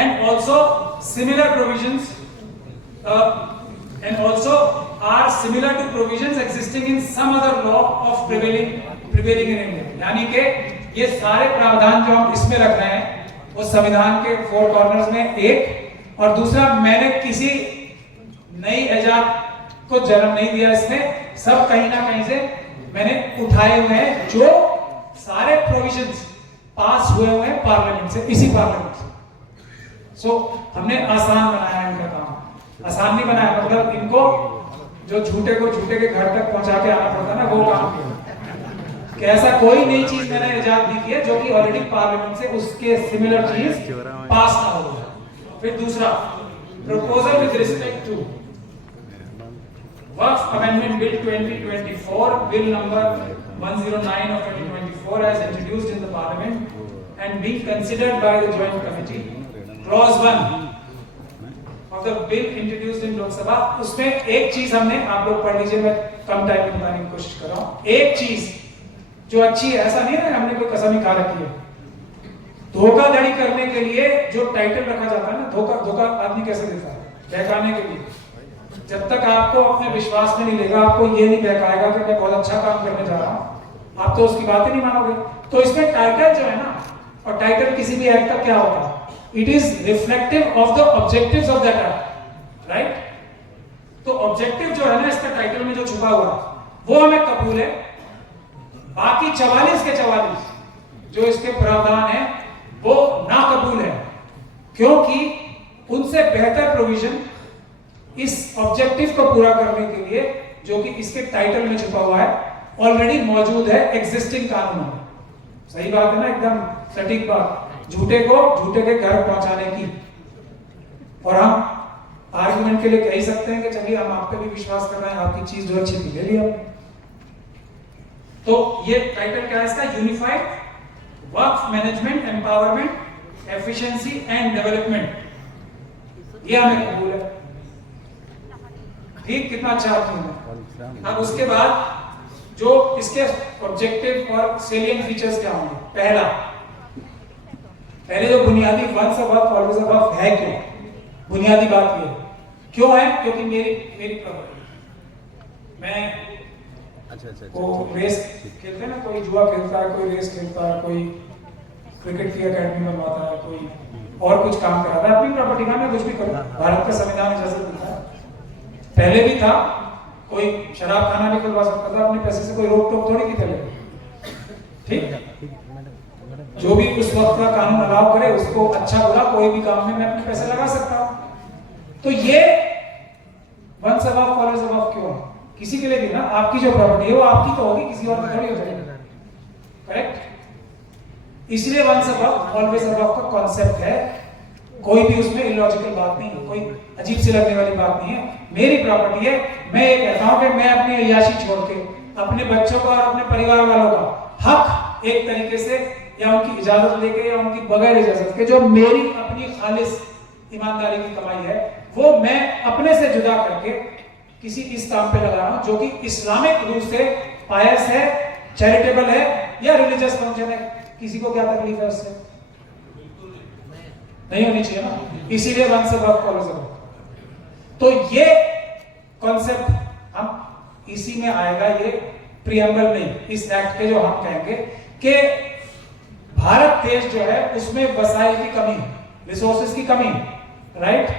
and also similar provisions and also are similar to provisions existing in some other law of prevailing in India। यानी कि ये सारे प्रावधान जो हम इसमें रख रहे हैं वो संविधान के फोर कॉर्नर्स में एक, और दूसरा मैंने किसी नई इजाद को जन्म नहीं दिया, इसमें सब कहीं ना कहीं से मैंने उठाए हुए हैं, जो सारे प्रोविजंस पास हुए हुए हैं पार्लियामेंट से, इसी पार्लियामेंट से। सो हमने आसान बनाया इनका काम, आसान नहीं बनाया, मतलब इनको जो झूठे को झूठे के घर तक पहुंचा के आना पड़ता ना, वो काम किया कि ऐसा कोई नई चीज मैंने इजाद नहीं की है जो कि ऑलरेडी पार्लियामेंट से उसके सिमिलर चीज पास ना हो। फिर दूसरा proposal with respect to Waqf Amendment Bill 2024, Bill number 109 of 2024, as introduced in the Parliament and being considered by the Joint Committee. Clause 1 of the bill introduced in Lok Sabha, उसमें एक चीज हमने, आप लोग पढ़ लीजिए, मैं कम टाइम में बताने की कोशिश कर रहा हूँ। एक चीज जो अच्छी है, ऐसा नहीं है हमने कोई कसम ही खा रखी है। धोखाधड़ी करने के लिए जो टाइटल रखा जाता है ना, धोखा आदमी कैसे देता है? बहकाने के लिए। जब तक आपको अपने विश्वास में नहीं लेगा, आपको ये नहीं बहकाएगा कि मैं बहुत अच्छा काम करने जा रहा हूं, आप तो उसकी बात ही नहीं मानोगे। तो इसमें टाइटल जो है ना, और टाइटल किसी भी एक्ट का क्या होता है? It is reflective of the objectives of that act, right? तो ऑब्जेक्टिव जो है ना इसका टाइटल में जो छुपा हुआ वो हमें कबूल है, बाकी 44 के 44 जो इसके प्रावधान है वो ना कबूल है, क्योंकि उनसे बेहतर प्रोविजन इस ऑब्जेक्टिव को पूरा करने के लिए जो कि इसके टाइटल में छुपा हुआ है ऑलरेडी मौजूद है एग्जिस्टिंग कानून में। सही बात है ना, एकदम सटीक बात, झूठे को झूठे के घर पहुंचाने की। और हम आर्गुमेंट के लिए कह ही सकते हैं कि चलिए हम आप पे भी विश्वास कर रहे हैं, आपकी चीज जो अच्छी थी ले लिया। तो ये टाइटल क्या है इसका? Unified work management empowerment efficiency and development, ये हमें कबूल है। ठीक, कितना अच्छा है। अब उसके बाद जो इसके ऑब्जेक्टिव और सेलिएंट फीचर्स क्या होंगे? पहले जो बुनियादी वंस अबव ऑलवेज अबव है, क्यों? बुनियादी बात ये क्यों है? क्योंकि मेरी प्रॉपर्टी, मैं वो रेस खेलते हैं ना, कोई जुआ खेलता है, कोई रेस खेलता है, कोई क्रिकेट की एकेडमी बनवाता है, कोई और कुछ काम कराता है, अपनी प्रॉपर्टी का मैं कुछ भी करूं, भारत का संविधान इजाजत देता है। पहले भी था, कोई शराब खाना भी खुलवा सकता था अपने पैसे से, कोई रोक टोक थोड़ी की थी। ठीक, जो भी उस वक्त का कानून अलाउ करे उसको अच्छा बुरा कोई भी काम में मैं अपने पैसे लगा सकता हूं। तो ये वंस अबव ऑलवेज अबव क्यों? किसी के लिए भी ना, आपकी जो प्रॉपर्टी है वो आपकी तो होगी, किसी और की थोड़ी हो जाएगी, करेक्ट? इसलिए वंस अबव ऑलवेज अबव का कॉन्सेप्ट है, कोई भी उसमें इलॉजिकल बात नहीं है, कोई अजीब सी लगने वाली बात नहीं है। मेरी प्रॉपर्टी है, मैं ये कहता हूं कि मैं अपनी अय्याशी छोड़ के अपने बच्चों का और अपने परिवार वालों का हक एक तरीके से, या उनकी इजाजत लेके या उनकी बगैर इजाजत के, जो मेरी अपनी खालिस ईमानदारी की कमाई है, वो मैं अपने से जुदा करके किसी इस काम पे लगा रहा हूं जो कि इस्लामिक रूप से पायस है, चैरिटेबल है या रिलीजियस फंक्शन है। किसी को क्या तकलीफ है उससे? नहीं होनी चाहिए ना, इसीलिए वंस अबव ऑलवेज अबव। तो ये कॉन्सेप्ट हम इसी में आएगा, ये प्रीएम्बल में, इस एक्ट के जो हम कहेंगे कि भारत देश जो है उसमें वसाइल की कमी है, रिसोर्सेज की कमी है, राइट?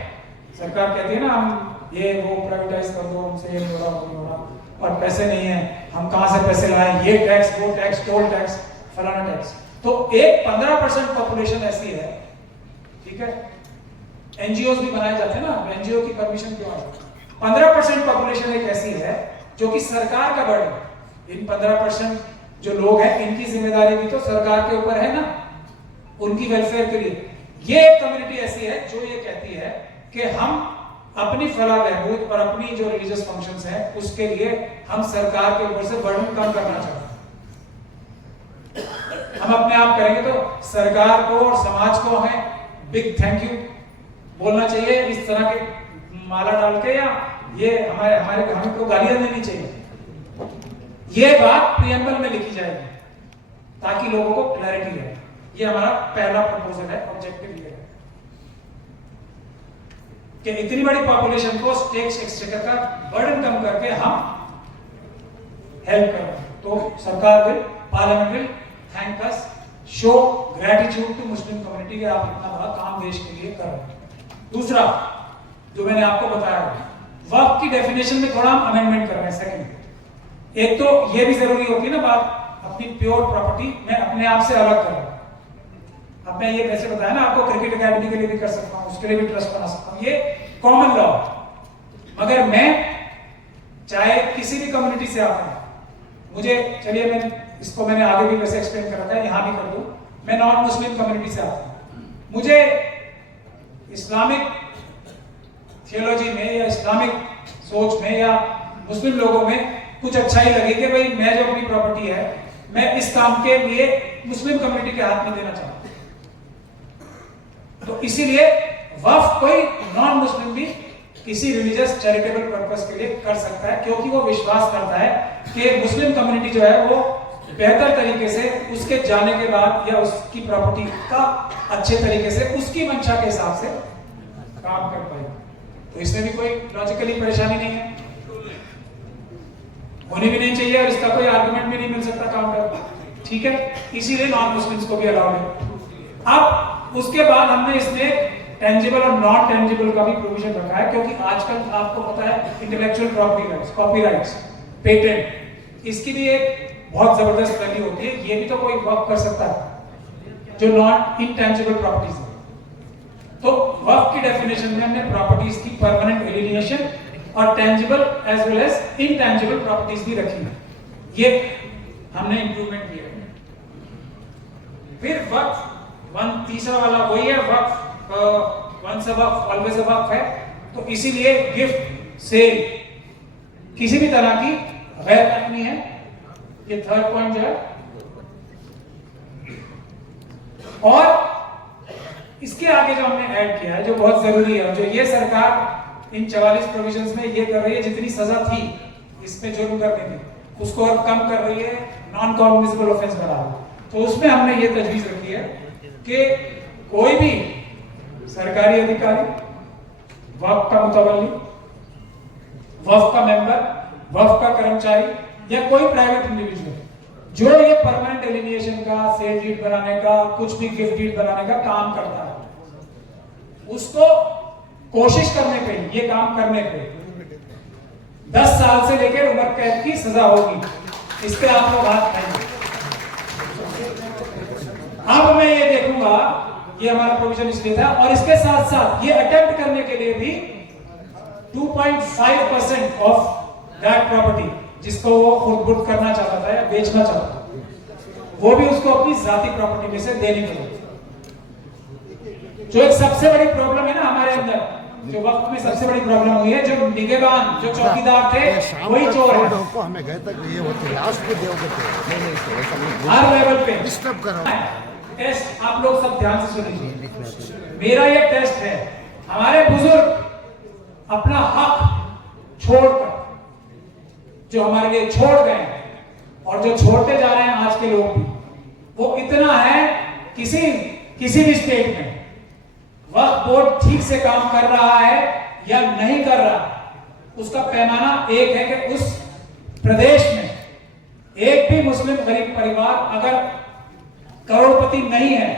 सरकार कहती है ना हम ये वो प्राइवेटाइज कर दो, हमसे ये नहीं हो रहा, वो नहीं हो रहा, और पैसे नहीं है, हम कहां से पैसे लाएं, ये टैक्स, वो टैक्स, टोल टैक्स, फलाना टैक्स। तो एक 15% पॉपुलेशन ऐसी है, ठीक है, एनजीओ भी बनाए जाते हैं ना, एनजीओ की परमिशन क्यों आई? 15% पॉपुलेशन एक ऐसी है जो कि सरकार का बर्डन, इन 15% जो लोग हैं इनकी जिम्मेदारी भी तो सरकार के ऊपर है ना, उनकी वेलफेयर के लिए। ये कम्युनिटी ऐसी है जो ये कहती है कि हम अपनी फलाह बहबूद और अपनी जो रिलीजियस फंक्शंस हैं उसके लिए हम सरकार के ऊपर से बर्डन कम करना चाहते हैं। हम अपने आप करेंगे तो सरकार को और समाज को हमें बिग थैंक यू बोलना चाहिए, इस तरह के माला डाल के, या ये हमारे हमें को गालियां देनी चाहिए। ये बात प्रीएम्बल में लिखी जाएगी ताकि लोगों को क्लैरिटी रहे। ये हमारा पहला प्रपोजल है, ऑब्जेक्टिव ये है कि इतनी बड़ी पॉपुलेशन को टैक्स एक्सचेकर का बर्डन कम करके हम हेल्प कर रहे हैं। तो सरकार will, parliament will thank us, show gratitude to Muslim community कि आप इतना बड़ा काम देश के लिए कर रहे हैं। दूसरा जो मैंने आपको बताया, वक्त की डेफिनेशन में थोड़ा हम अमेंडमेंट कर रहे हैं। सेकंड, एक तो ये भी जरूरी होती है ना बात, अपनी प्योर प्रॉपर्टी मैं अपने आप से अलग कर रहा हूं। अब मैं ये कैसे बताया ना आपको, क्रिकेट एकेडमी के लिए भी कर सकता हूं, उसके लिए भी ट्रस्ट बना सकता हूं, ये कॉमन लॉ। मगर मैं चाहे किसी भी कम्युनिटी से आता हूं, मुझे, चलिए मैं इसको मैंने आगे भी वैसे एक्सप्लेन कर रखा है, यहां भी कर दूं, मैं नॉन मुस्लिम कम्युनिटी से आता हूं, मुझे इस्लामिक थियोलॉजी में या इस्लामिक सोच में या मुस्लिम लोगों में कुछ अच्छा ही लगे कि भाई मैं जो अपनी प्रॉपर्टी है मैं इस काम के लिए मुस्लिम कम्युनिटी के हाथ में देना चाहता हूं। तो इसीलिए वक्फ कोई नॉन मुस्लिम भी किसी रिलीजियस चैरिटेबल पर्पस के लिए कर सकता है, क्योंकि वो विश्वास करता है कि मुस्लिम कम्युनिटी जो है वो बेहतर तरीके से उसके जाने के बाद या उसकी प्रॉपर्टी का अच्छे तरीके से उसकी मंशा के हिसाब से काम कर पाए। तो इसमें भी कोई लॉजिकली परेशानी नहीं है, होनी भी नहीं चाहिए, और इसका कोई आर्गुमेंट भी नहीं मिल सकता काउंटर, ठीक है। इसीलिए नॉन मुस्लिम्स को भी अलाउड है। अब उसके बाद हमने इसमें टेंजिबल और नॉन टेंजिबल का भी प्रोविजन रखा है, क्योंकि आजकल आपको पता है intellectual property rights, copyrights, patent, इसकी भी एक बहुत जबरदस्त वैल्यू होती है। ये भी तो कोई वक्फ कर सकता है जो नॉन इंटेंजिबल प्रॉपर्टीज है। तो वक्फ की डेफिनेशन में हमने प्रॉपर्टीज की परमानेंट एलिनेशन और tangible as well as intangible properties भी रखी है। ये हमने इंप्रूवमेंट किया है। फिर वक्फ तीसरा वाला वही है, वक्फ once a Waqf always a वक्फ है। तो इसीलिए गिफ्ट सेल किसी भी तरह की गैर कानूनी है। ये थर्ड पॉइंट जो है। और इसके आगे जो हमने ऐड किया है, जो बहुत जरूरी है, जो ये सरकार इन 44 प्रोविजंस में ये कर रही है, जितनी सजा थी इसमें जुर्म करने की, उसको और कम कर रही है, नॉन कॉग्निजेबल ऑफेंस बना रही है। तो उसमें हमने ये तजवीज रखी है कि कोई भी सरकारी अधिकारी, वक्फ का मुतवल्ली, वक्फ का मेंबर, वक्फ का कर्मचारी या कोई प्राइवेट इंडिविजुअल जो ये परमानेंट एलिनेशन का, सेल डीड बनाने का, कुछ भी गिफ्ट डीड बनाने का काम करता है, उसको कोशिश करने पे, ये काम करने पे 10 साल से लेकर उम्र कैद की सजा होगी। इस पे आप लोग हाथ उठाएंगे। अब मैं ये देखूंगा, ये हमारा प्रोविजन इसलिए था, और इसके साथ साथ ये अटेम्प्ट करने के लिए भी 2.5% ऑफ दैट प्रॉपर्टी, जिसको वो खुद करना चाहता था या बेचना चाहता था, वो भी उसको अपनी जाती प्रॉपर्टी में से देनी पड़ेगी। जो एक सबसे बड़ी प्रॉब्लम है ना हमारे अंदर, जो वक्त में सबसे बड़ी प्रॉब्लम हुई है, जो निगहबान, जो चौकीदार थे, वही चोर है। हमें गए तक ये होते लास्ट पे देओगे हर लेवल पे डिस्टर्ब करो। टेस्ट आप लोग सब ध्यान से सुनिए। मेरा ये टेस्ट है, हमारे बुजुर्ग अपना हक छोड़कर जो हमारे लिए छोड़ गए और जो छोड़ते जा रहे हैं आज के लोग भी, वो इतना है, किसी भी स्टेट में वक्फ बोर्ड ठीक से काम कर रहा है या नहीं कर रहा, उसका पैमाना एक है कि उस प्रदेश में एक भी मुस्लिम गरीब परिवार अगर करोड़पति नहीं है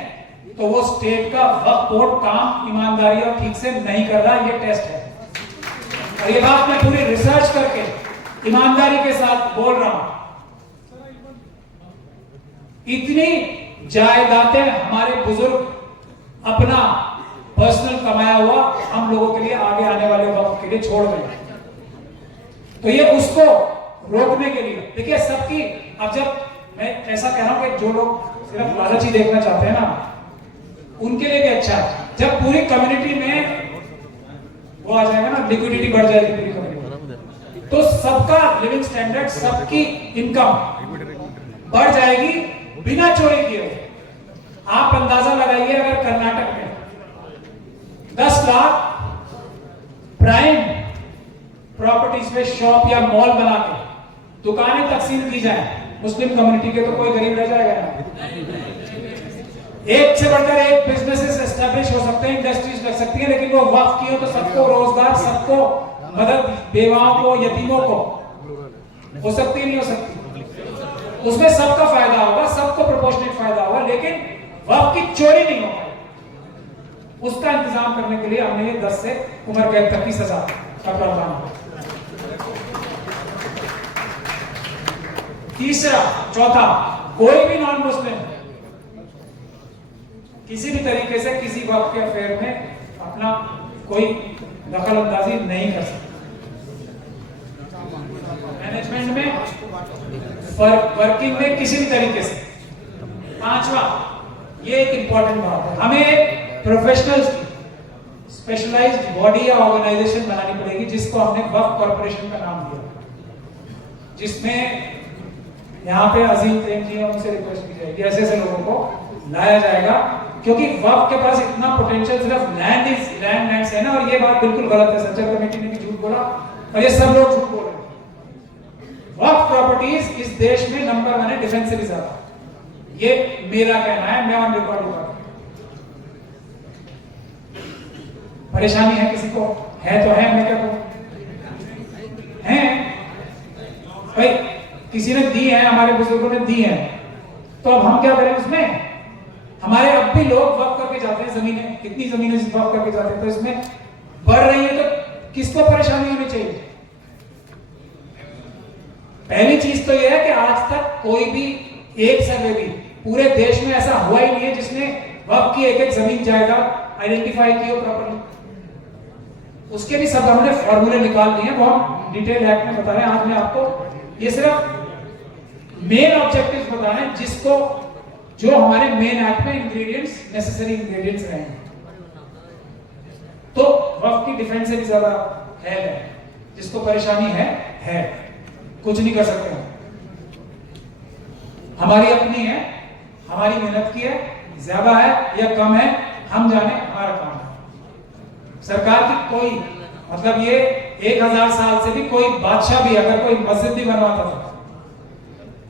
तो वो स्टेट का वक्फ बोर्ड काम ईमानदारी और ठीक से नहीं कर रहा। ये टेस्ट है, और ये बात मैं पूरी रिसर्च करके ईमानदारी के साथ बोल रहा हूं। इतनी जायदादें हमारे बुजुर्ग अपना पर्सनल कमाया हुआ हम लोगों के लिए, आगे आने वाले वक्त के लिए छोड़ गए। तो ये उसको रोकने के लिए, देखिए सबकी, अब जब मैं ऐसा कह रहा हूं कि जो लोग सिर्फ लालची देखना चाहते हैं ना, उनके लिए भी अच्छा है। जब पूरी कम्युनिटी में वो आ जाएगा ना, लिक्विडिटी बढ़ जाएगी पूरी कम्युनिटी, तो सबका लिविंग स्टैंडर्ड, सबकी इनकम बढ़ जाएगी बिना चोरी किए। आप अंदाजा लगाइए, अगर कर्नाटक में 10 लाख प्राइम प्रॉपर्टीज पे शॉप या मॉल बना के दुकानें तकसीम की जाए मुस्लिम कम्युनिटी के, तो कोई गरीब रह जाएगा ना। एक से बढ़कर एक बिजनेसेस एस्टैब्लिश हो सकते हैं, इंडस्ट्रीज लग सकती है, लेकिन वो वक्फ की हो तो सबको रोजगार, सबको मदद, बेवाओं को, यतीमों को हो सकती नहीं हो सकती, उसमें सबका फायदा होगा, सबको प्रोपोर्शनेट फायदा होगा, लेकिन वक्फ की चोरी नहीं होगा। उसका इंतजाम करने के लिए हमने ये 10 से उम्र कैद तक की सजा का प्रावधान है। तीसरा, चौथा, कोई भी नॉन मुस्लिम किसी भी तरीके से किसी वक्त के अफेयर में अपना कोई दखल अंदाजी नहीं कर सकता। मैनेजमेंट में, वर्किंग में किसी भी तरीके से। पांचवा, ये एक इंपॉर्टेंट बात है, हमें प्रोफेशनल्स की स्पेशलाइज्ड बॉडी या ऑर्गेनाइजेशन बनानी पड़ेगी, जिसको हमने वक्फ कॉर्पोरेशन का नाम दिया, जिसमें यहाँ पे अजीम प्रेम जी हैं, उनसे रिक्वेस्ट की जाएगी, ऐसे ऐसे लोगों को लाया जाएगा, क्योंकि वक्फ के पास इतना पोटेंशियल सिर्फ लैंड है ना। और ये बात बिल्कुल गलत है, सेंट्रल कमेटी ने भी झूठ बोला और ये सब लोग झूठ बोल रहे हैं। वक्फ प्रॉपर्टीज इस देश में नंबर 1 है, डिफेंस से भी ज्यादा। ये मेरा कहना है, मैं ऑन रिकॉर्ड हूं। परेशानी है किसी को, है तो है, मैं क्या कहूं, है भाई, किसी ने दी है, हमारे बुजुर्गों ने दी है, तो अब हम क्या करें उसमें? हमारे अब भी लोग वक्फ करके जाते हैं जमीनें, कितनी जमीनें वक्फ करके जाते हैं, तो इसमें बढ़ रही है तो किसको परेशानी होनी चाहिए? पहली चीज तो यह है कि आज तक कोई भी एक सर्वे भी पूरे देश में ऐसा हुआ ही नहीं है जिसने वक्फ की एक एक जमीन जायदाद आइडेंटिफाई की हो प्रॉपर्ली। उसके भी सब हमने फॉर्मूले निकाल लिए हैं, बहुत डिटेल एक्ट में बता रहे हैं। आज मैं आपको ये सिर्फ मेन ऑब्जेक्टिव्स बता रहे हैं जिसको जो हमारे मेन एक्ट में इंग्रेडिएंट्स नेसेसरी इंग्रेडिएंट्स रहे हैं। तो वक्फ की डिफेंस से भी ज्यादा है, जिसको परेशानी है कुछ नहीं कर सकते हम। हमारी अपनी है, हमारी मेहनत की है, ज्यादा है या कम है हम जाने, हमारा काम है। सरकार की कोई मतलब ये 1000 साल से भी कोई बादशाह भी अगर कोई मस्जिद भी बनवाता था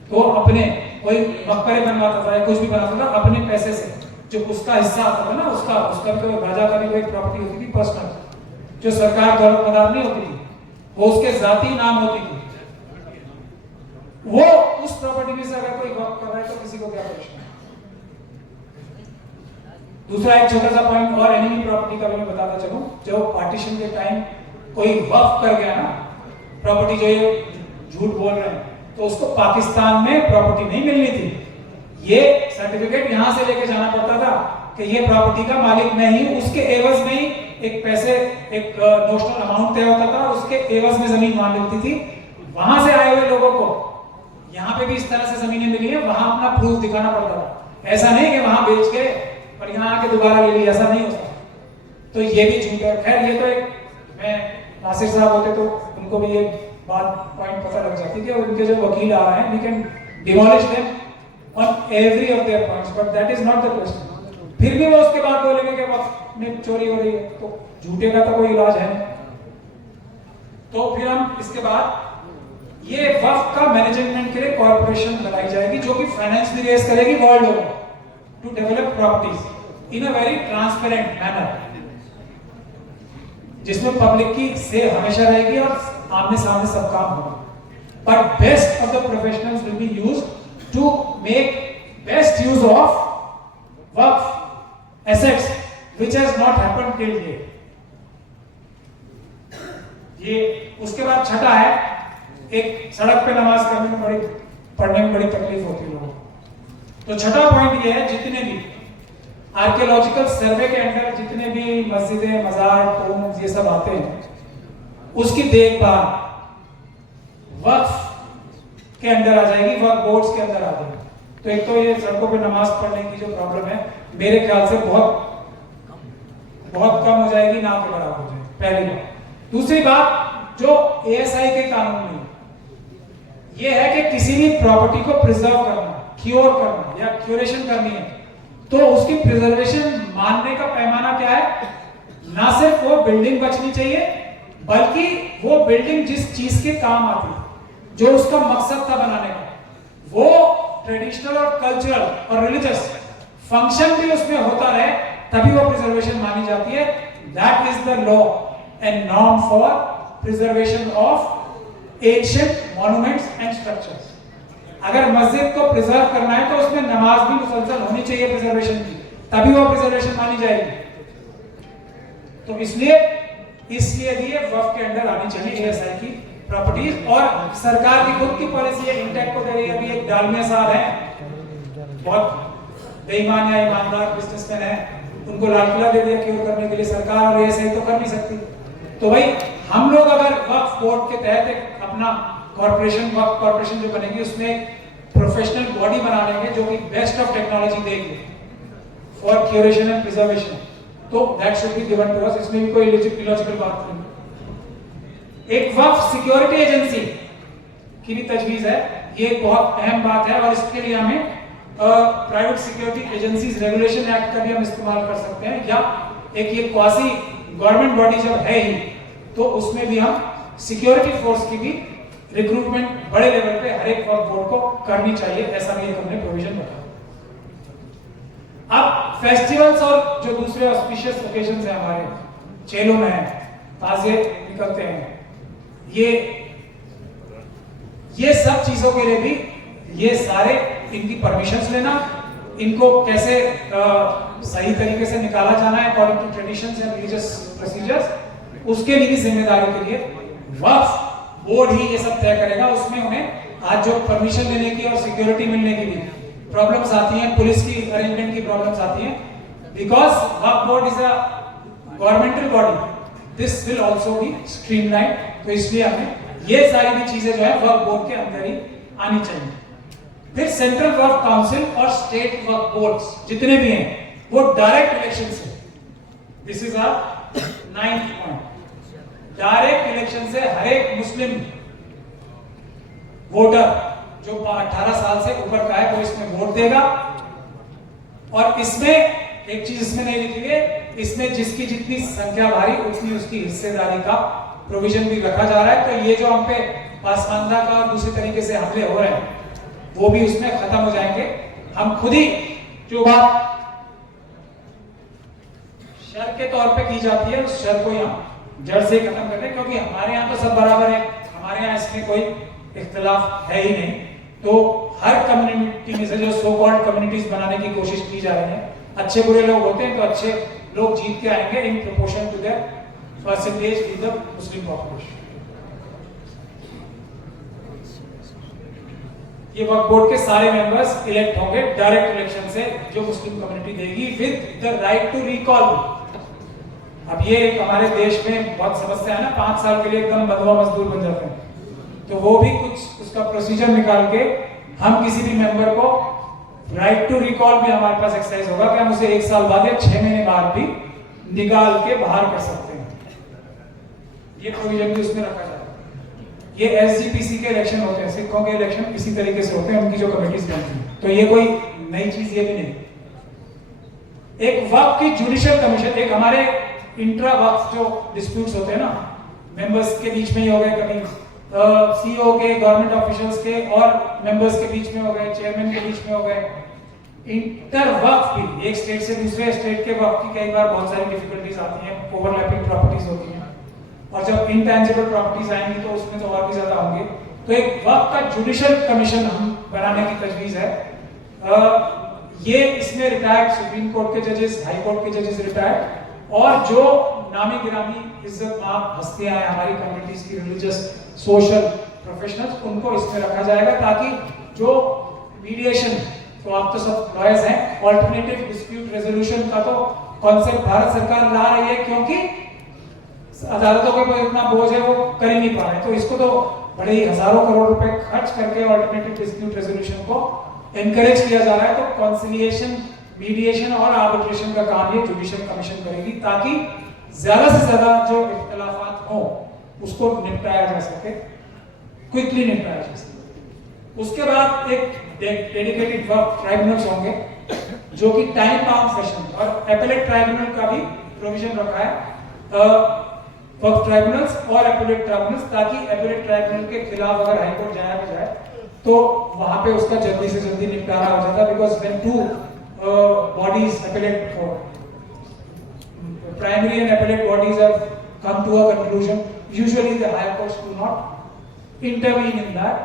तो अपने कोई मकबरे बनवाता था या कुछ भी बनाता था अपने पैसे से, जो उसका हिस्सा आता था ना, उसका तो राजा का भी कोई प्रॉपर्टी होती थी पर्सनल, जो सरकार दौलत मदार नहीं होती थी, वो उसके जाती नाम होती थी। वो उस प्रॉपर्टी में से अगर कोई वक्फ कर रहा है तो किसी को क्या परेशानी। दूसरा एक छोटा सा पॉइंट और एनिमी प्रॉपर्टी का भी मैं बताता चलूं। जो पार्टीशन के टाइम कोई वक्फ कर गया ना प्रॉपर्टी, जो ये झूठ बोल रहे हैं, तो उसको पाकिस्तान में प्रॉपर्टी नहीं मिलनी थी। ये सर्टिफिकेट यहां से लेके जाना पड़ता था कि ये प्रॉपर्टी का मालिक मैं ही हूं। उसके एवज में ही एक पैसे एक नोशनल अमाउंट तय होता था, उसके एवज में जमीन वहां मिलती थी। वहां से आए हुए लोगों को यहाँ पे भी इस तरह से जमीनें मिली है, वहां अपना प्रूफ दिखाना पड़ता था। ऐसा नहीं कि वहां बेच के और यहाँ आके दोबारा ले लिया, ऐसा नहीं होता। तो ये भी झूठ है। खैर ये तो एक, मैं नासिर साहब होते तो उनको भी ये बात पॉइंट पता लग जाती कि उनके जो वकील आ रहे हैं, we can demolish them on every of their points, but that is not the question. फिर भी वो उसके बाद बोलेंगे कि वक्त में चोरी हो रही है, तो झूठे का तो कोई इलाज है नहीं। तो फिर हम इसके बाद ये वक्फ का मैनेजमेंट के लिए कॉर्पोरेशन बनाई जाएगी जो कि फाइनेंस भी रेज करेगी world over to develop properties in a very transparent manner, जिसमें पब्लिक की से हमेशा रहेगी और आमने सामने सब काम होगा। But best of the professionals will be used to make best use of waqf assets which has not happened till date. ये उसके बाद छठा है, एक सड़क पे नमाज करने में पढ़ने में बड़ी तकलीफ होती है लोगों को। तो छठा पॉइंट ये है, जितने भी आर्कियोलॉजिकल सर्वे के अंदर जितने भी मस्जिदें, मजार, टोम्ब ये सब आते हैं, उसकी देखभाल वक्फ के अंदर आ जाएगी, वक्फ बोर्ड्स के अंदर आ जाएगी। तो एक तो ये सड़कों पे नमाज पढ़ने की जो प्रॉब्लम है मेरे ख्याल से बहुत कम हो जाएगी, ना के बराबर हो जाएगी, पहली बात। दूसरी बात, जो एएसआई के कानून में ये है कि किसी भी प्रॉपर्टी को प्रिजर्व करना, क्योर करना या क्यूरेशन करनी है, तो उसकी प्रिजर्वेशन मानने का पैमाना क्या है? ना सिर्फ वो बिल्डिंग बचनी चाहिए, बल्कि वो बिल्डिंग जिस चीज के काम आती है, जो उसका मकसद था बनाने का, वो ट्रेडिशनल और कल्चरल और रिलीजियस फंक्शन भी उसमें होता रहे, तभी वो प्रिजर्वेशन मानी जाती है। That is the law and norm for preservation of ancient monuments and structures. अगर मस्जिद को प्रिजर्व करना है तो उसमें नमाज भी मुसलसल होनी चाहिए प्रिजर्वेशन की, तभी वो प्रिजर्वेशन मानी जाएगी। तो इसलिए भी ये वक्फ के अंदर आनी चाहिए एएसआई की प्रॉपर्टीज। और सरकार की खुद की पॉलिसी है, इंटेक को दे रही है। अभी एक डालमिया साहब है, बहुत बेईमान या ईमानदार बिजनेसमैन है, उनको लाल किला दे दिया क्योर करने के लिए। सरकार और एएसआई तो कर नहीं सकती। तो भाई हम लोग अगर वक्फ बोर्ड के तहत एक अपना कॉर्पोरेशन, वक्फ कॉर्पोरेशन जो बनेगी, उसमें प्रोफेशनल बॉडी बना लेंगे जो कि बेस्ट ऑफ टेक्नोलॉजी देगी फॉर क्यूरेशन एंड प्रिजर्वेशन, तो that should be given to us. इसमें भी कोई इलॉजिकल बात नहीं। एक वक्फ सिक्योरिटी एजेंसी की भी तजवीज है, ये एक बहुत अहम बात है, और इसके लिए हमें private security agencies regulation act का भी हम इस्तेमाल कर सकते हैं, या एक ये क्वासी गवर्नमेंट बॉडी जब है ही तो उसमें भी हम सिक्योरिटी फोर्स की भी रिक्रूटमेंट बड़े लेवल पे हर एक वक्फ बोर्ड को करनी चाहिए, ऐसा भी एक हमने प्रोविजन रखा। अब फेस्टिवल्स और जो दूसरे ऑस्पिशियस ओकेजन्स हैं हमारे, चेलों में है, ताज़िए निकलते हैं, ये सब चीजों के लिए भी ये सारे इनकी परमिशंस लेना इनको कैसे सही तरीके से निकाला जाना है according to traditions and religious procedures, उसके लिए भी जिम्मेदारी के लिए वक्फ बोर्ड ही ये सब तय करेगा। उसमें उन्हें आज जो परमिशन लेने की और सिक्योरिटी मिलने की भी प्रॉब्लम्स आती हैं, पुलिस की अरेंजमेंट की प्रॉब्लम्स आती हैं, because Waqf board is a governmental body, this will also be streamline. तो इसलिए हमें ये सारी भी चीजें जो है वक्फ बोर्ड के अंदर ही आनी चाहिए। फिर सेंट्रल वक्फ काउंसिल और स्टेट वक्फ बोर्ड्स जितने भी हैं वो डायरेक्ट इलेक्शन से, this is a 9th point, direct election से हर एक मुस्लिम वोटर जो 18 साल से ऊपर का है वो इसमें वोट देगा। और इसमें एक चीज इसमें नहीं लिखी है, इसमें जिसकी जितनी संख्या भारी उतनी उसकी हिस्सेदारी का प्रोविजन भी रखा जा रहा है। तो ये जो हम पे पासमानदा का और दूसरी तरीके से हमले हो रहे हैं वो भी उसमें खत्म हो जाएंगे। हम खुद ही जो बात शर के तौर पे की जाती है उस शर को यहाँ जड़ से खत्म कर रहे हैं, क्योंकि हमारे यहाँ तो सब बराबर है, हमारे यहाँ इसमें कोई इख्तिलाफ है ही नहीं। तो हर कम्युनिटी में से जो सो कॉल्ड कम्युनिटीज बनाने की कोशिश की जा रही है, अच्छे बुरे लोग होते हैं तो अच्छे लोग जीत के आएंगे in proportion to their percentage in the Muslim population. ये वक्फ बोर्ड के सारे मेंबर्स इलेक्ट होंगे डायरेक्ट इलेक्शन से, जो मुस्लिम कम्युनिटी देगी, with the right to recall. अब ये हमारे देश में बहुत समस्या है ना, 5 साल के लिए एकदम बंधुआ मजदूर बन जाते हैं, तो वो भी कुछ उसका प्रोसीजर निकाल के हम किसी भी मेंबर को राइट टू रिकॉल भी हमारे पास एक्सरसाइज होगा कि हम उसे 1 साल बाद या 6 महीने बाद भी निकाल के बाहर कर सकते हैं। ये प्रोविजन भी उसमें रखा जाएगा। ये एसजीपीसी के इलेक्शन होते हैं, सिखों के इलेक्शन इसी तरीके से होते हैं, उनकी जो कमेटीज बनती हैं, तो ये कोई नई चीज ये भी नहीं। एक वक्फ की जुडिशियल कमीशन, एक हमारे इंट्रा वक्फ जो डिस्प्यूट्स होते हैं ना, मेंबर्स के बीच में ही हो गए, कभी सीईओ के, गवर्नमेंट ऑफिशियल्स के और मेंबर्स के बीच में हो गए, चेयरमैन के बीच में हो गए। इंटर वक्फ भी एक स्टेट से दूसरे स्टेट के वक्फ की कई बार बहुत सारी डिफिकल्टीज आती हैं, ओवरलैपिंग प्रॉपर्टीज होती हैं, और जब इनटैंजिबल प्रॉपर्टीज आएंगी तो उसमें तो और भी ज्यादा होंगे। तो एक वक्फ का जुडिशियल कमीशन हम बनाने की तजवीज है। ये इसमें रिटायर्ड सुप्रीम कोर्ट के जजेस, हाई कोर्ट के जजेस रिटायर्ड और जो नामी गिरामी इज्जत-माब हस्तियां हैं हमारी कम्युनिटीज की, रिलीजियस, सोशल प्रोफेशनल्स, उनको इसमें रखा जाएगा ताकि जो मीडिएशन, तो आप तो सब लॉयर्स हैं, ऑल्टरनेटिव डिस्प्यूट रेजोल्यूशन का तो कॉन्सेप्ट भारत सरकार ला रही है, क्योंकि अदालतों के ऊपर इतना बोझ है वो कर ही नहीं पा रहे, तो इसको तो बड़े ही हजारों करोड़ रुपए खर्च करके ऑल्टरनेटिव डिस्प्यूट रेजोल्यूशन को एनकरेज किया जा रहा है। तो कॉन्सिलिएशन, मीडिएशन और आर्बिट्रेशन का काम ये जुडिशियल कमीशन करेगी, ताकि ज्यादा से ज्यादा जो इख्तिलाफात हो उसको निपटाया जा सके, क्विकली निपटाया जा सके। उसके बाद एक डेडिकेटेड वक्फ ट्राइब्यूनल्स होंगे जो कि टाइम बाउंड सेशन, और एपेलेट ट्राइब्यूनल का भी प्रोविजन रखा है, वक्फ ट्राइब्यूनल्स और एपेलेट ट्राइब्यूनल्स, ताकि एपेलेट ट्राइब्यूनल के खिलाफ अगर हाई कोर्ट जाया भी जाए तो वहां पे उसका जल्दी से जल्दी निपटारा हो जाता है, because when two bodies appellate for primary and appellate bodies have come to a conclusion, usually the higher courts do not intervene in that।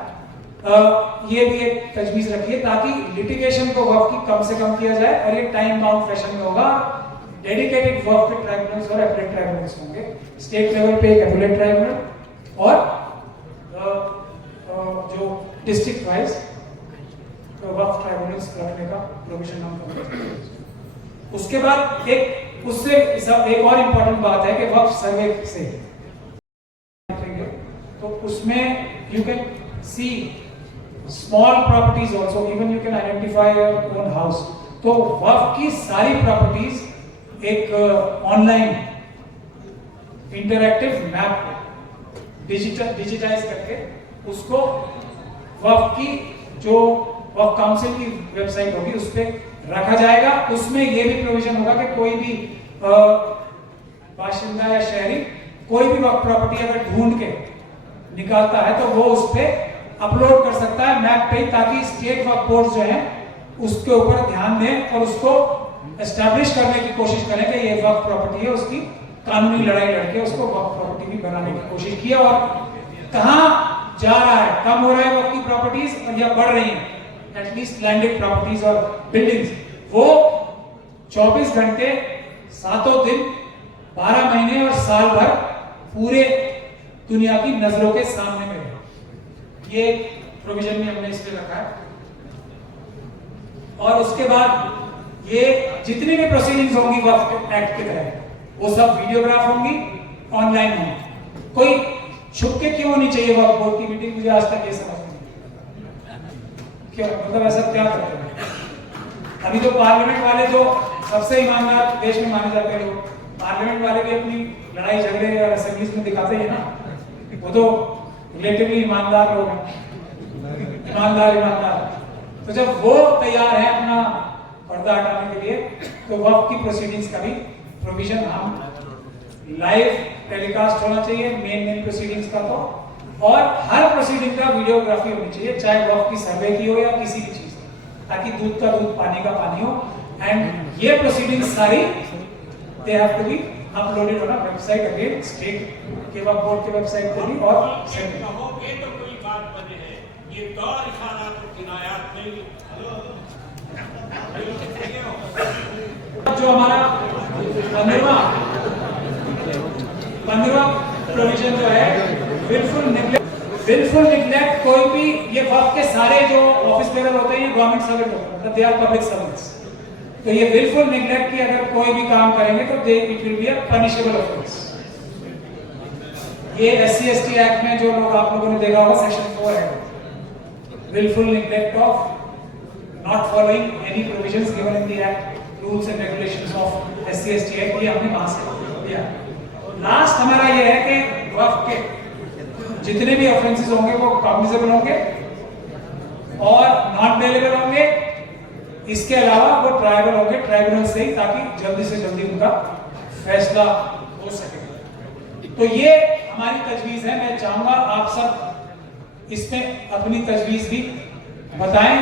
ये भी एक तजवीज रखिए ताकि लिटिगेशन को वक्फ की कम से कम किया जाए, और ये टाइम बाउंड फैशन में होगा। डेडिकेटेड वक्फ के ट्राइब्यूनल्स और एपेलेट ट्राइब्यूनल्स होंगे, स्टेट लेवल पे एक एपेलेट ट्राइब्यूनल और जो डिस्ट्रिक्ट वाइज वक्फ ट्राइब्यूनल्स रखने का प्रोविजन हम करेंगे। उसके बाद एक उससे एक और इम्पोर्टेंट बात है कि वक्फ सर्वे से तो उसमें you can C small properties also, even you can identify your own house. तो वक्फ की सारी प्रॉपर्टीज एक ऑनलाइन इंटरैक्टिव मैप डिजिटाइज करके उसको वक्फ की जो वक्फ काउंसिल की वेबसाइट होगी उस पर रखा जाएगा। उसमें यह भी प्रोविजन होगा कि कोई भी बाशिंदा या शहरी कोई भी वक्फ प्रॉपर्टी अगर ढूंढ के निकालता है तो वो उस पर अपलोड कर सकता है मैप पे, ताकि स्टेट वक्फ बोर्ड जो है उसके ऊपर ध्यान दें और उसको एस्टैब्लिश करने की कोशिश करें कि ये वक्फ प्रॉपर्टी है, उसकी कानूनी लड़ाई लड़के उसको वक्फ प्रॉपर्टी भी बनाने की कोशिश की। और कहां जा रहा है, कम हो रहा है वक्फ की प्रॉपर्टीज या बढ़ रही है, एटलीस्ट लैंडेड प्रॉपर्टीज और बिल्डिंग्स, वो 24 घंटे 7 दिन 12 महीने और साल भर पूरे दुनिया की नजरों के सामने में रहे। ये प्रोविजन भी हमने इसलिए रखा है। और उसके बाद ये जितनी भी प्रोसीडिंग्स होंगी वक्फ एक्ट के तहत वो सब वीडियोग्राफ होंगी, ऑनलाइन होंगी। कोई छुप के क्यों होनी चाहिए वक्फ बोर्ड की मीटिंग, मुझे आज तक ये समझ नहीं क्यों, मतलब ऐसा क्या करते हैं। अभी तो पार्लियामेंट वाले जो सबसे ईमानदार देश में माने जाते हैं लोग, पार्लियामेंट वाले भी अपनी लड़ाई झगड़े और असेंबलीज में दिखाते हैं ना, वो तो रिलेटिवली ईमानदार लोग हैं, ईमानदार। तो जब वो तैयार है अपना पर्दा हटाने के लिए, तो वक्फ की प्रोसीडिंग्स का भी प्रोविजन हम लाइव टेलीकास्ट होना चाहिए मेन प्रोसीडिंग्स का, तो और हर प्रोसीडिंग का वीडियोग्राफी होनी चाहिए, चाहे वक्फ की सर्वे की हो या किसी भी चीज, ताकि दूध का दूध पानी का पानी हो। एंड ये प्रोसीडिंग्स सारी they have to be uploaded on website again, state के वक्फ बोर्ड के वेबसाइट पे भी और सेंट्रल। कहोगे तो कोई बात बने है, ये दौर इशारा तो किनायात नहीं। जो हमारा 15वां प्रोविजन जो है विलफुल निग्लेक्ट, कोई भी ये वक्फ के सारे जो ऑफिस बेरर होते हैं ये गवर्नमेंट सर्वेंट होते हैं, मतलब दे आर पब्लिक सर्वेंट्स। तो ये विलफुल निग्लेक्ट की अगर कोई भी काम करेंगे तो it will be a punishable offence. ये SC/ST एक्ट में जो लोग आप लोगों ने देखा होगा सेक्शन 4 है, wilful neglect of not following any provisions given in the act, rules and regulations of SC/ST Act, ये हमने वहां से लिया। लास्ट हमारा ये है कि वक्फ के जितने भी ऑफेंसेस होंगे वो कॉग्निजेबल होंगे और नॉन बेलेबल होंगे। इसके अलावा वो ट्राइबल होंगे, ट्राइब्यूनल से ही, ताकि जल्दी से जल्दी उनका फैसला हो सके। तो ये हमारी तजवीज है। मैं चाहूंगा आप सब इसमें अपनी तजवीज भी बताएं।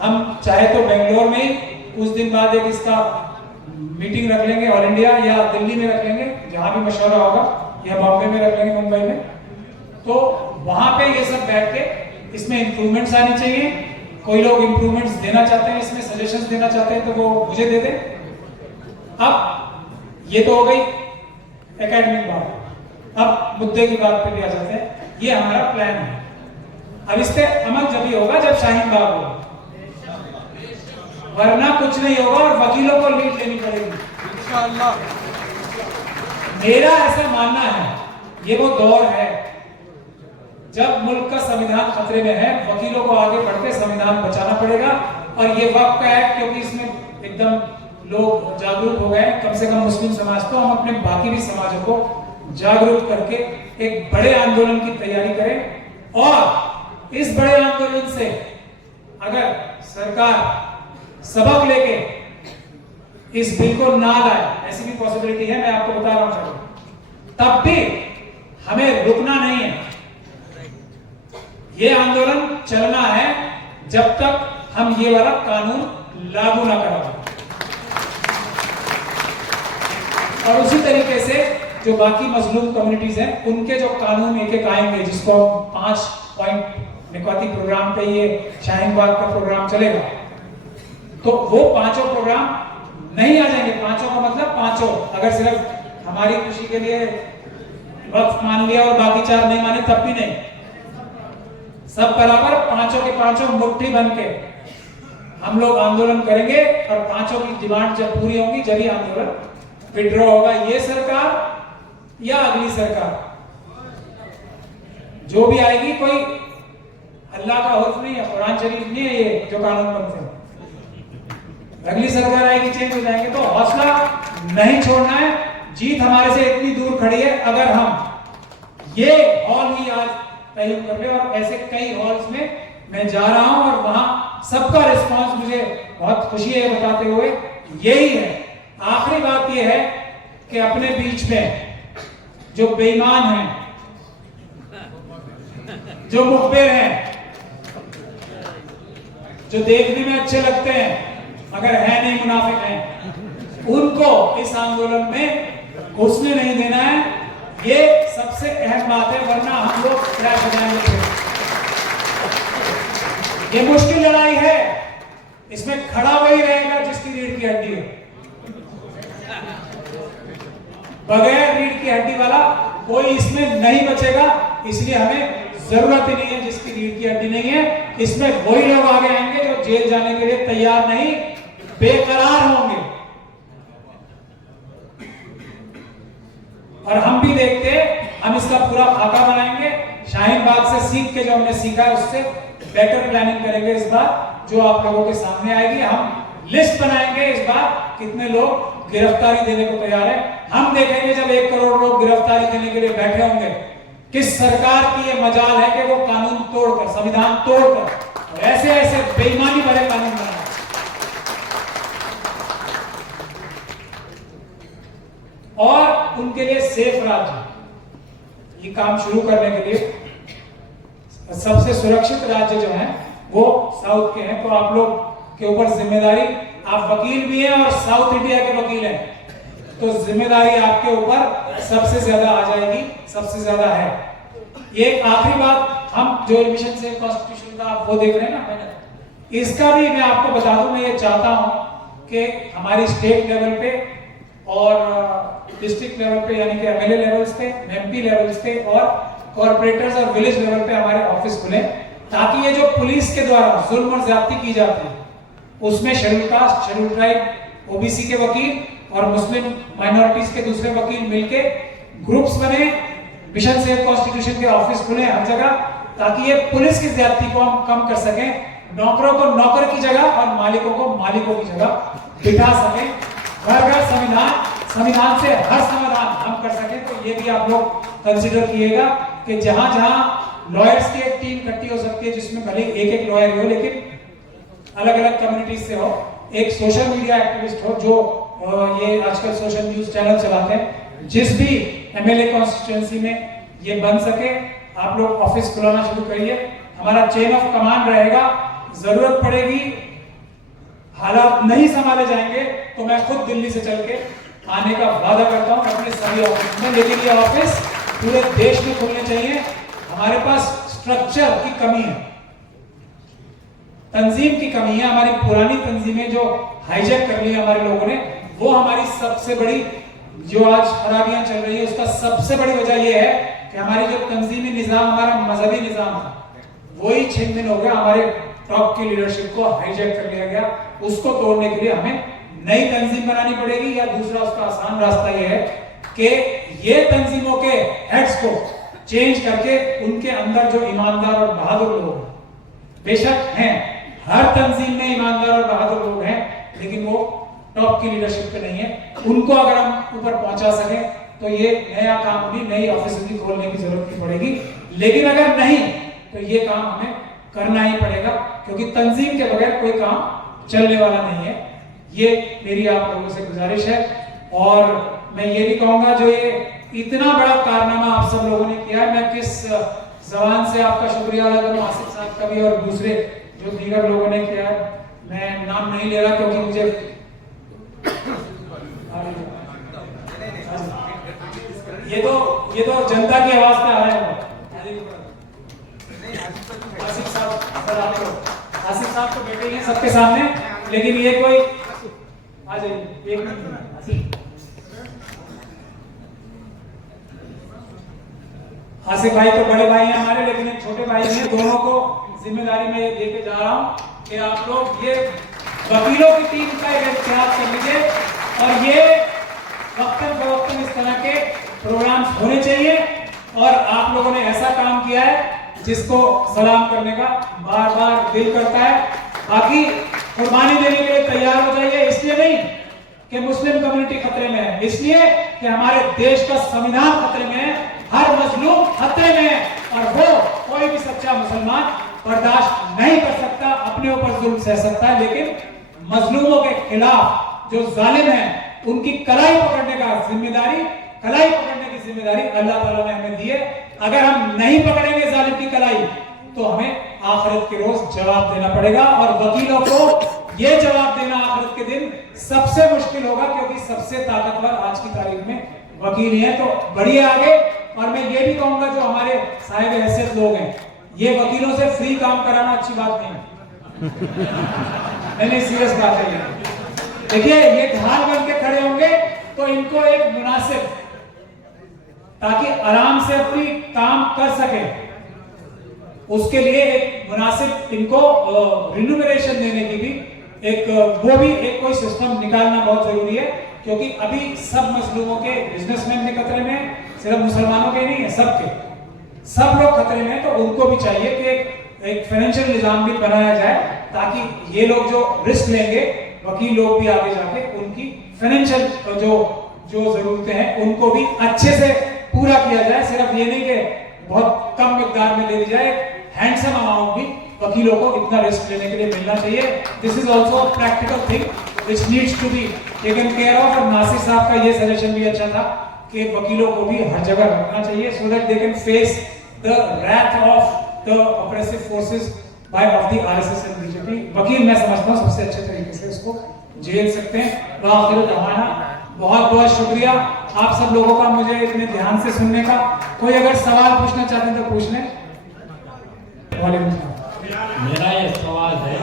हम चाहे तो बेंगलोर में कुछ दिन बाद एक इसका मीटिंग रख लेंगे, ऑल इंडिया, या दिल्ली में रख लेंगे, जहां भी मशवरा होगा, या बॉम्बे में रख लेंगे, मुंबई में। तो वहां पे ये सब बैठ के इसमें इंप्रूवमेंट्स आनी चाहिए। कोई लोग इंप्रूवमेंट्स देना चाहते हैं, इसमें सजेशंस देना चाहते हैं, तो वो मुझे दे दें। अब ये तो हो गई एकेडमिक बात, अब मुद्दे की बात पे भी आ जाते हैं। ये हमारा प्लान है। अब इस पे अमल जब ही होगा जब शाहीन बाग होगा, वरना कुछ नहीं होगा और वकीलों को लीड लेनी पड़ेगी इंशाअल्लाह। मेरा ऐसा मानना है, ये वो दौर है जब मुल्क का संविधान खतरे में है, वकीलों को आगे बढ़ के संविधान बचाना पड़ेगा। और ये वक्त का एक्ट, क्योंकि इसमें एकदम लोग जागरूक हो गए, कम से कम मुस्लिम समाज, तो हम अपने बाकी भी समाजों को जागरूक करके एक बड़े आंदोलन की तैयारी करें। और इस बड़े आंदोलन से अगर सरकार सबक लेके इस बिल को ना लाए, ऐसी भी पॉसिबिलिटी है, मैं आपको बता रहा हूं, तब भी हमें रुकना नहीं है। ये आंदोलन चलना है जब तक हम ये वाला कानून लागू ना करा। और उसी तरीके से जो बाकी मजलूम कम्युनिटीज हैं, उनके जो कानून एक एक आएंगे, जिसको 5 पॉइंट निकाती प्रोग्राम पे ये शाहीन बाग का प्रोग्राम चलेगा, तो वो 5 प्रोग्राम नहीं आ जाएंगे। 5 का मतलब 5, अगर सिर्फ हमारी खुशी के लिए वक्फ मान लिया और बाकी 4 नहीं माने तब भी नहीं, सब बराबर 5 के 5 मुट्ठी बन के हम लोग आंदोलन करेंगे। और 5 की डिमांड जब पूरी होगी, जब ही आंदोलन विड्रॉ होगा। ये सरकार या अगली सरकार जो भी आएगी, कोई अल्लाह का हुक्म नहीं है, कुरान शरीफ नहीं है ये जो कानून बनते हैं। अगली सरकार आएगी, चेंज हो जाएंगे। तो हौसला नहीं छोड़ना है, जीत हमारे से इतनी दूर खड़ी है। अगर हम ये हॉल ही आज तय कर ले, और ऐसे कई हॉल्स में मैं जा रहा हूं और वहां सबका रिस्पांस मुझे बहुत खुशी है बताते हुए यही है। आखिरी बात यह है कि अपने बीच में जो बेईमान हैं, जो मुखबिर हैं, जो देखने में अच्छे लगते हैं मगर है नहीं, मुनाफिक हैं, उनको इस आंदोलन में घुसने नहीं देना है। ये सबसे अहम बात है, वरना हम लोग क्रैश हो जाएंगे। ये मुश्किल लड़ाई है, इसमें खड़ा वही रहेगा जिसकी रीढ़ की हड्डी है। बगैर रीढ़ की हड्डी वाला कोई इसमें नहीं बचेगा, इसलिए हमें जरूरत ही नहीं है जिसकी रीढ़ की हड्डी नहीं है। इसमें वही लोग आगे आएंगे जो जेल जाने के लिए तैयार नहीं, बेकरार होंगे। और हम भी देखते, हम इसका पूरा खाका बनाएंगे, शाहीन बाग से सीख के जो हमने सीखा है उससे बेटर प्लानिंग करेंगे इस बार, जो आप लोगों के सामने आएगी। हम लिस्ट बनाएंगे इस बार कितने लोग गिरफ्तारी देने को तैयार है। हम देखेंगे जब 1 करोड़ लोग गिरफ्तारी देने के लिए बैठे होंगे, किस सरकार की ये मजाल है कि वो कानून तोड़कर, संविधान तोड़कर ऐसे ऐसे बेईमानी भरे कानून बनाए। और उनके लिए सेफ राज्य, ये काम शुरू करने के लिए सबसे सुरक्षित राज्य जो है वो साउथ के हैं। तो आप लोग के ऊपर जिम्मेदारी, आप वकील भी हैं और साउथ इंडिया के वकील हैं, तो जिम्मेदारी आपके ऊपर सबसे ज्यादा आ जाएगी, सबसे ज्यादा है। एक आखिरी बात, हम जो मिशन सेव कॉन्स्टिट्यूशन का आप वो देख रहे हैं ना, मैंने इसका भी मैं आपको बता दूं, मैं ये चाहता हूं कि हमारी स्टेट लेवल पे और डिस्ट्रिक्ट लेवल पे यानी कि एमएलए लेवल्स पे, एमपी लेवल्स पे और कॉर्पोरेटर्स और विलेज लेवल पे हमारे ऑफिस खुले, ताकि ये जो पुलिस के द्वारा जुल्म और ज्यादती की जाती है उसमें schedule caste, schedule tribe, OBC के वकील और मुस्लिम माइनॉरिटीज के दूसरे वकील मिलके ग्रुप्स बने, मिशन सेव कॉन्स्टिट्यूशन के ऑफिस खुले हर जगह, ताकि ये पुलिस की ज्यादती को हम कम कर सकें, नौकरों को नौकर की जगह और मालिकों को मालिकों की जगह बिठा सकें। घर घर संविधान से हर समाधान हम कर सकें। तो ये भी आप लोग कंसिडर किएगा कि जहां जहां लॉयर्स की एक टीम इकट्ठी हो सकती है, जिसमें भले एक एक लॉयर हो लेकिन अलग अलग कम्युनिटीज से हो, एक सोशल मीडिया एक्टिविस्ट हो जो ये आजकल सोशल न्यूज चैनल चलाते हैं, जिस भी एमएलए कॉन्स्टिट्यूएंसी में ये बन सके, आप लोग ऑफिस खुलाना शुरू करिए। हमारा चेन ऑफ कमांड रहेगा, जरूरत पड़ेगी, हालात नहीं संभाले जाएंगे तो मैं खुद दिल्ली से चल के आने का वादा करता हूं अपने सभी ऑफिस में, लेकिन ये ऑफिस पूरे देश में खुलने चाहिए। हमारे पास स्ट्रक्चर की कमी है, तंजीम की कमी है। हमारी पुरानी तंजीमें जो हाईजैक कर ली है हमारे लोगों ने, वो हमारी सबसे बड़ी जो आज खराबियां चल रही है उसका सबसे बड़ी वजह यह है कि हमारी जो तंजीमी निजाम, हमारा मजहबी निजाम था, वही छिन-भिन हो गया, हमारे टॉप की लीडरशिप को हाईजैक कर लिया गया। उसको तोड़ने के लिए हमें नई तंजीम बनानी पड़ेगी, या दूसरा उसका आसान रास्ता यह है कि ये तंजीमों के हेड्स को चेंज करके उनके अंदर जो ईमानदार और बहादुर लोग बेशक हैं, हर तंजीम में ईमानदार और बहादुर लोग हैं, लेकिन वो टॉप की लीडरशिप पे नहीं है, उनको अगर हम ऊपर पहुंचा सके तो ये नया काम भी, नई ऑफिस भी खोलने की जरूरत नहीं पड़ेगी। लेकिन अगर नहीं तो ये काम हमें करना ही पड़ेगा, क्योंकि तंजीम के बगैर कोई काम चलने वाला नहीं है। ये मेरी आप लोगों से गुजारिश है। और मैं ये भी कहूंगा, जो ये इतना बड़ा कारनामा आप सब लोगों ने किया है, मैं किस जबान से आपका शुक्रिया अदा करूं, आसिफ साहब का भी और दूसरे जो दीगर लोगों ने किया है। मैं नाम नहीं ले रहा क्योंकि मुझे ये तो जनता की आवाज पे आ रहा है। आसिफ साहब, सर आप लोग, आसिफ साहब तो बैठे हैं सबके सामने, लेकिन ये कोई आ जाइए, एक मिनट। आसिफ भाई तो बड़े भाई हैं हमारे, लेकिन एक छोटे भाई हैं, दोनों को जिम्मेदारी में लेके जा रहा हूं कि आप लोग ये वकीलों की टीम का एक एहतियात कर लीजिए, और ये वक्तन फवक्तन इस तरह के प्रोग्राम्स होने चाहिए। और आप लोगों ने ऐसा काम किया है जिसको सलाम करने का बार बार दिल करता है। बाकी कुर्बानी देने के लिए तैयार हो जाइए, इसलिए नहीं कि मुस्लिम कम्युनिटी खतरे में है, इसलिए कि हमारे देश का संविधान खतरे में है, हर मजलूम खतरे में है, और वो कोई भी सच्चा मुसलमान बर्दाश्त नहीं कर सकता, अपने ऊपर जुल्म सह सकता है, लेकिन मजलूमों के खिलाफ जो जालिम है उनकी कलाई पकड़ने की जिम्मेदारी अल्लाह ताला ने हमें दी है। अगर हम नहीं पकड़ेंगे जालिम की कलाई तो हमें आखिरत के रोज जवाब देना पड़ेगा, और वकीलों को यह जवाब देना आखिरत के दिन सबसे मुश्किल होगा, क्योंकि सबसे ताकतवर आज की तारीख में वकील ही हैं। तो बढ़िए आगे। और मैं ये भी कहूंगा, जो हमारे साहिब हैसियत लोग हैं, ये वकीलों से फ्री काम कराना अच्छी बात नहीं है। नहीं सीरियस बात है ये। देखिए ये ढाल बन के खड़े होंगे तो इनको एक मुनासिब, ताकि आराम से अपनी काम कर सके, उसके लिए एक मुनासिब इनको रिन्यूमरेशन देने की भी एक वो भी एक कोई सिस्टम निकालना बहुत जरूरी है, क्योंकि अभी सब मजलूमों के, बिजनेसमैन के खतरे में, सिर्फ मुसलमानों के नहीं है, सबके, सब लोग खतरे में हैं। तो उनको भी चाहिए कि एक फाइनेंशियल निजाम भी बनाया जाए, ताकि ये लोग जो रिस्क लेंगे, वकील लोग भी आगे जाके उनकी फाइनेंशियल जो जरूरतें हैं उनको भी अच्छे से पूरा किया जाए। सिर्फ ये नहीं कि बहुत कम मिकदार में दे दी जाए, हैंडसम अमाउंट भी वकीलों को इतना रिस्क लेने के लिए मिलना चाहिए। This is also a practical thing which needs to be taken care of. और नासिर साहब का ये सजेशन भी अच्छा था कि वकीलों को भी हर जगह रखना चाहिए, so that they can face the wrath of the oppressive forces by of the RSS and BJP. वकील मैं समझता हूँ सबसे अच्छे तरीके से उसको झेल सकते हैं। वाखिर दवाना, बहुत बहुत शुक्रिया आप सब लोगों का मुझे इतने ध्यान से सुनने का। कोई अगर सवाल पूछना चाहते हैं तो पूछ लें। वालेकुम सलाम। मेरा ये सवाल है,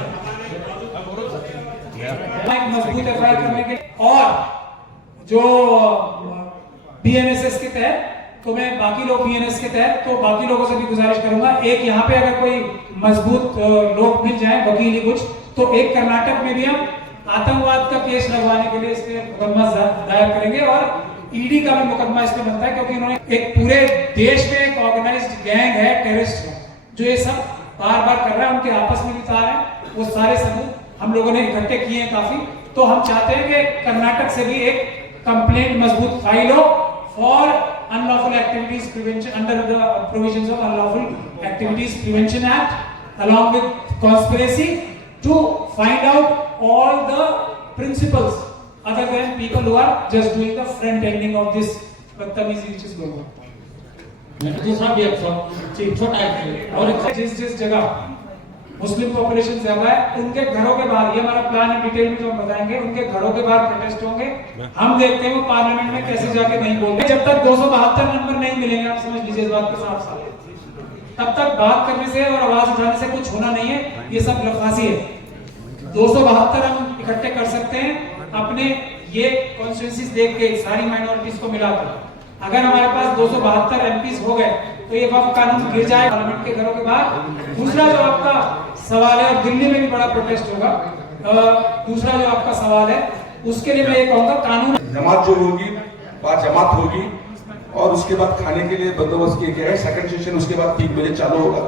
एक मजबूत एफआईआर करने के और जो बीएनएसएस के तहत, तो मैं बाकी लोग बीएनएस के तहत, तो बाकी लोगों से भी गुजारिश करूंगा, एक यहाँ पे अगर कोई मजबूत लोग मिल जाए, वकील ही कुछ, तो एक कर्नाटक में भी हम आतंकवाद का केस लगवाने के लिए इस पे मुकदमा दायर करेंगे, और ईडी का भी मुकदमा इस पे बनता है, क्योंकि इन्होंने एक पूरे देश में एक ऑर्गेनाइज्ड गैंग है, टेररिस्ट है, जो ये सब बार बार कर रहा है, उनके आपस में भी तार है, वो सारे सबूत हम लोगों ने इकट्ठे किए हैं काफी। तो हम चाहते हैं कि कर्नाटक से भी एक कंप्लेंट मजबूत फाइल हो for unlawful activities prevention under the provisions of unlawful activities prevention act along with conspiracy to find out all the principals other than people who are just doing the front ending of this बदतमीजी which is going on। दूसरा भी एक छोटा है, और जिस जगह Muslim population ज्यादा है उनके घरों के बाहर, ये हमारा प्लान है, डिटेल में जो हम बताएंगे, उनके घरों के बाहर प्रोटेस्ट होंगे। हम देखते हैं वो पार्लियामेंट में कैसे जाके नहीं बोलते। जब तक 272 नंबर नहीं मिलेंगे, आप समझ लीजिए इस बात को साफ साफ, तब तक बात करने से और आवाज उठाने से कुछ होना नहीं है, ये सब लफाजी है। 272 हम इकट्ठे कर सकते हैं अपने ये कॉन्स्टिट्यूएंसीज देख के, सारी माइनॉरिटीज को मिलाकर। अगर हमारे पास 272 एमपीज हो गए तो ये वक्त कानून गिर जाए पार्लियामेंट के घरों के बाहर। दूसरा जो आपका सवाल है, और दिल्ली में भी बड़ा प्रोटेस्ट होगा, दूसरा जो आपका सवाल है उसके लिए मैं ये कहूंगा, कानून जमात जो होगी, बात जमात होगी, और उसके बाद खाने के लिए बंदोबस्त किया गया है। सेकंड सेशन उसके बाद 3 बजे चालू होगा।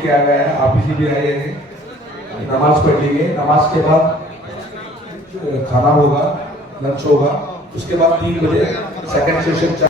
किया गया है, आरपीसी भी आए हैं, नमाज पढ़ लेंगे, नमाज के बाद खाना होगा, लंच होगा, उसके बाद 3 बजे सेकंड सेशन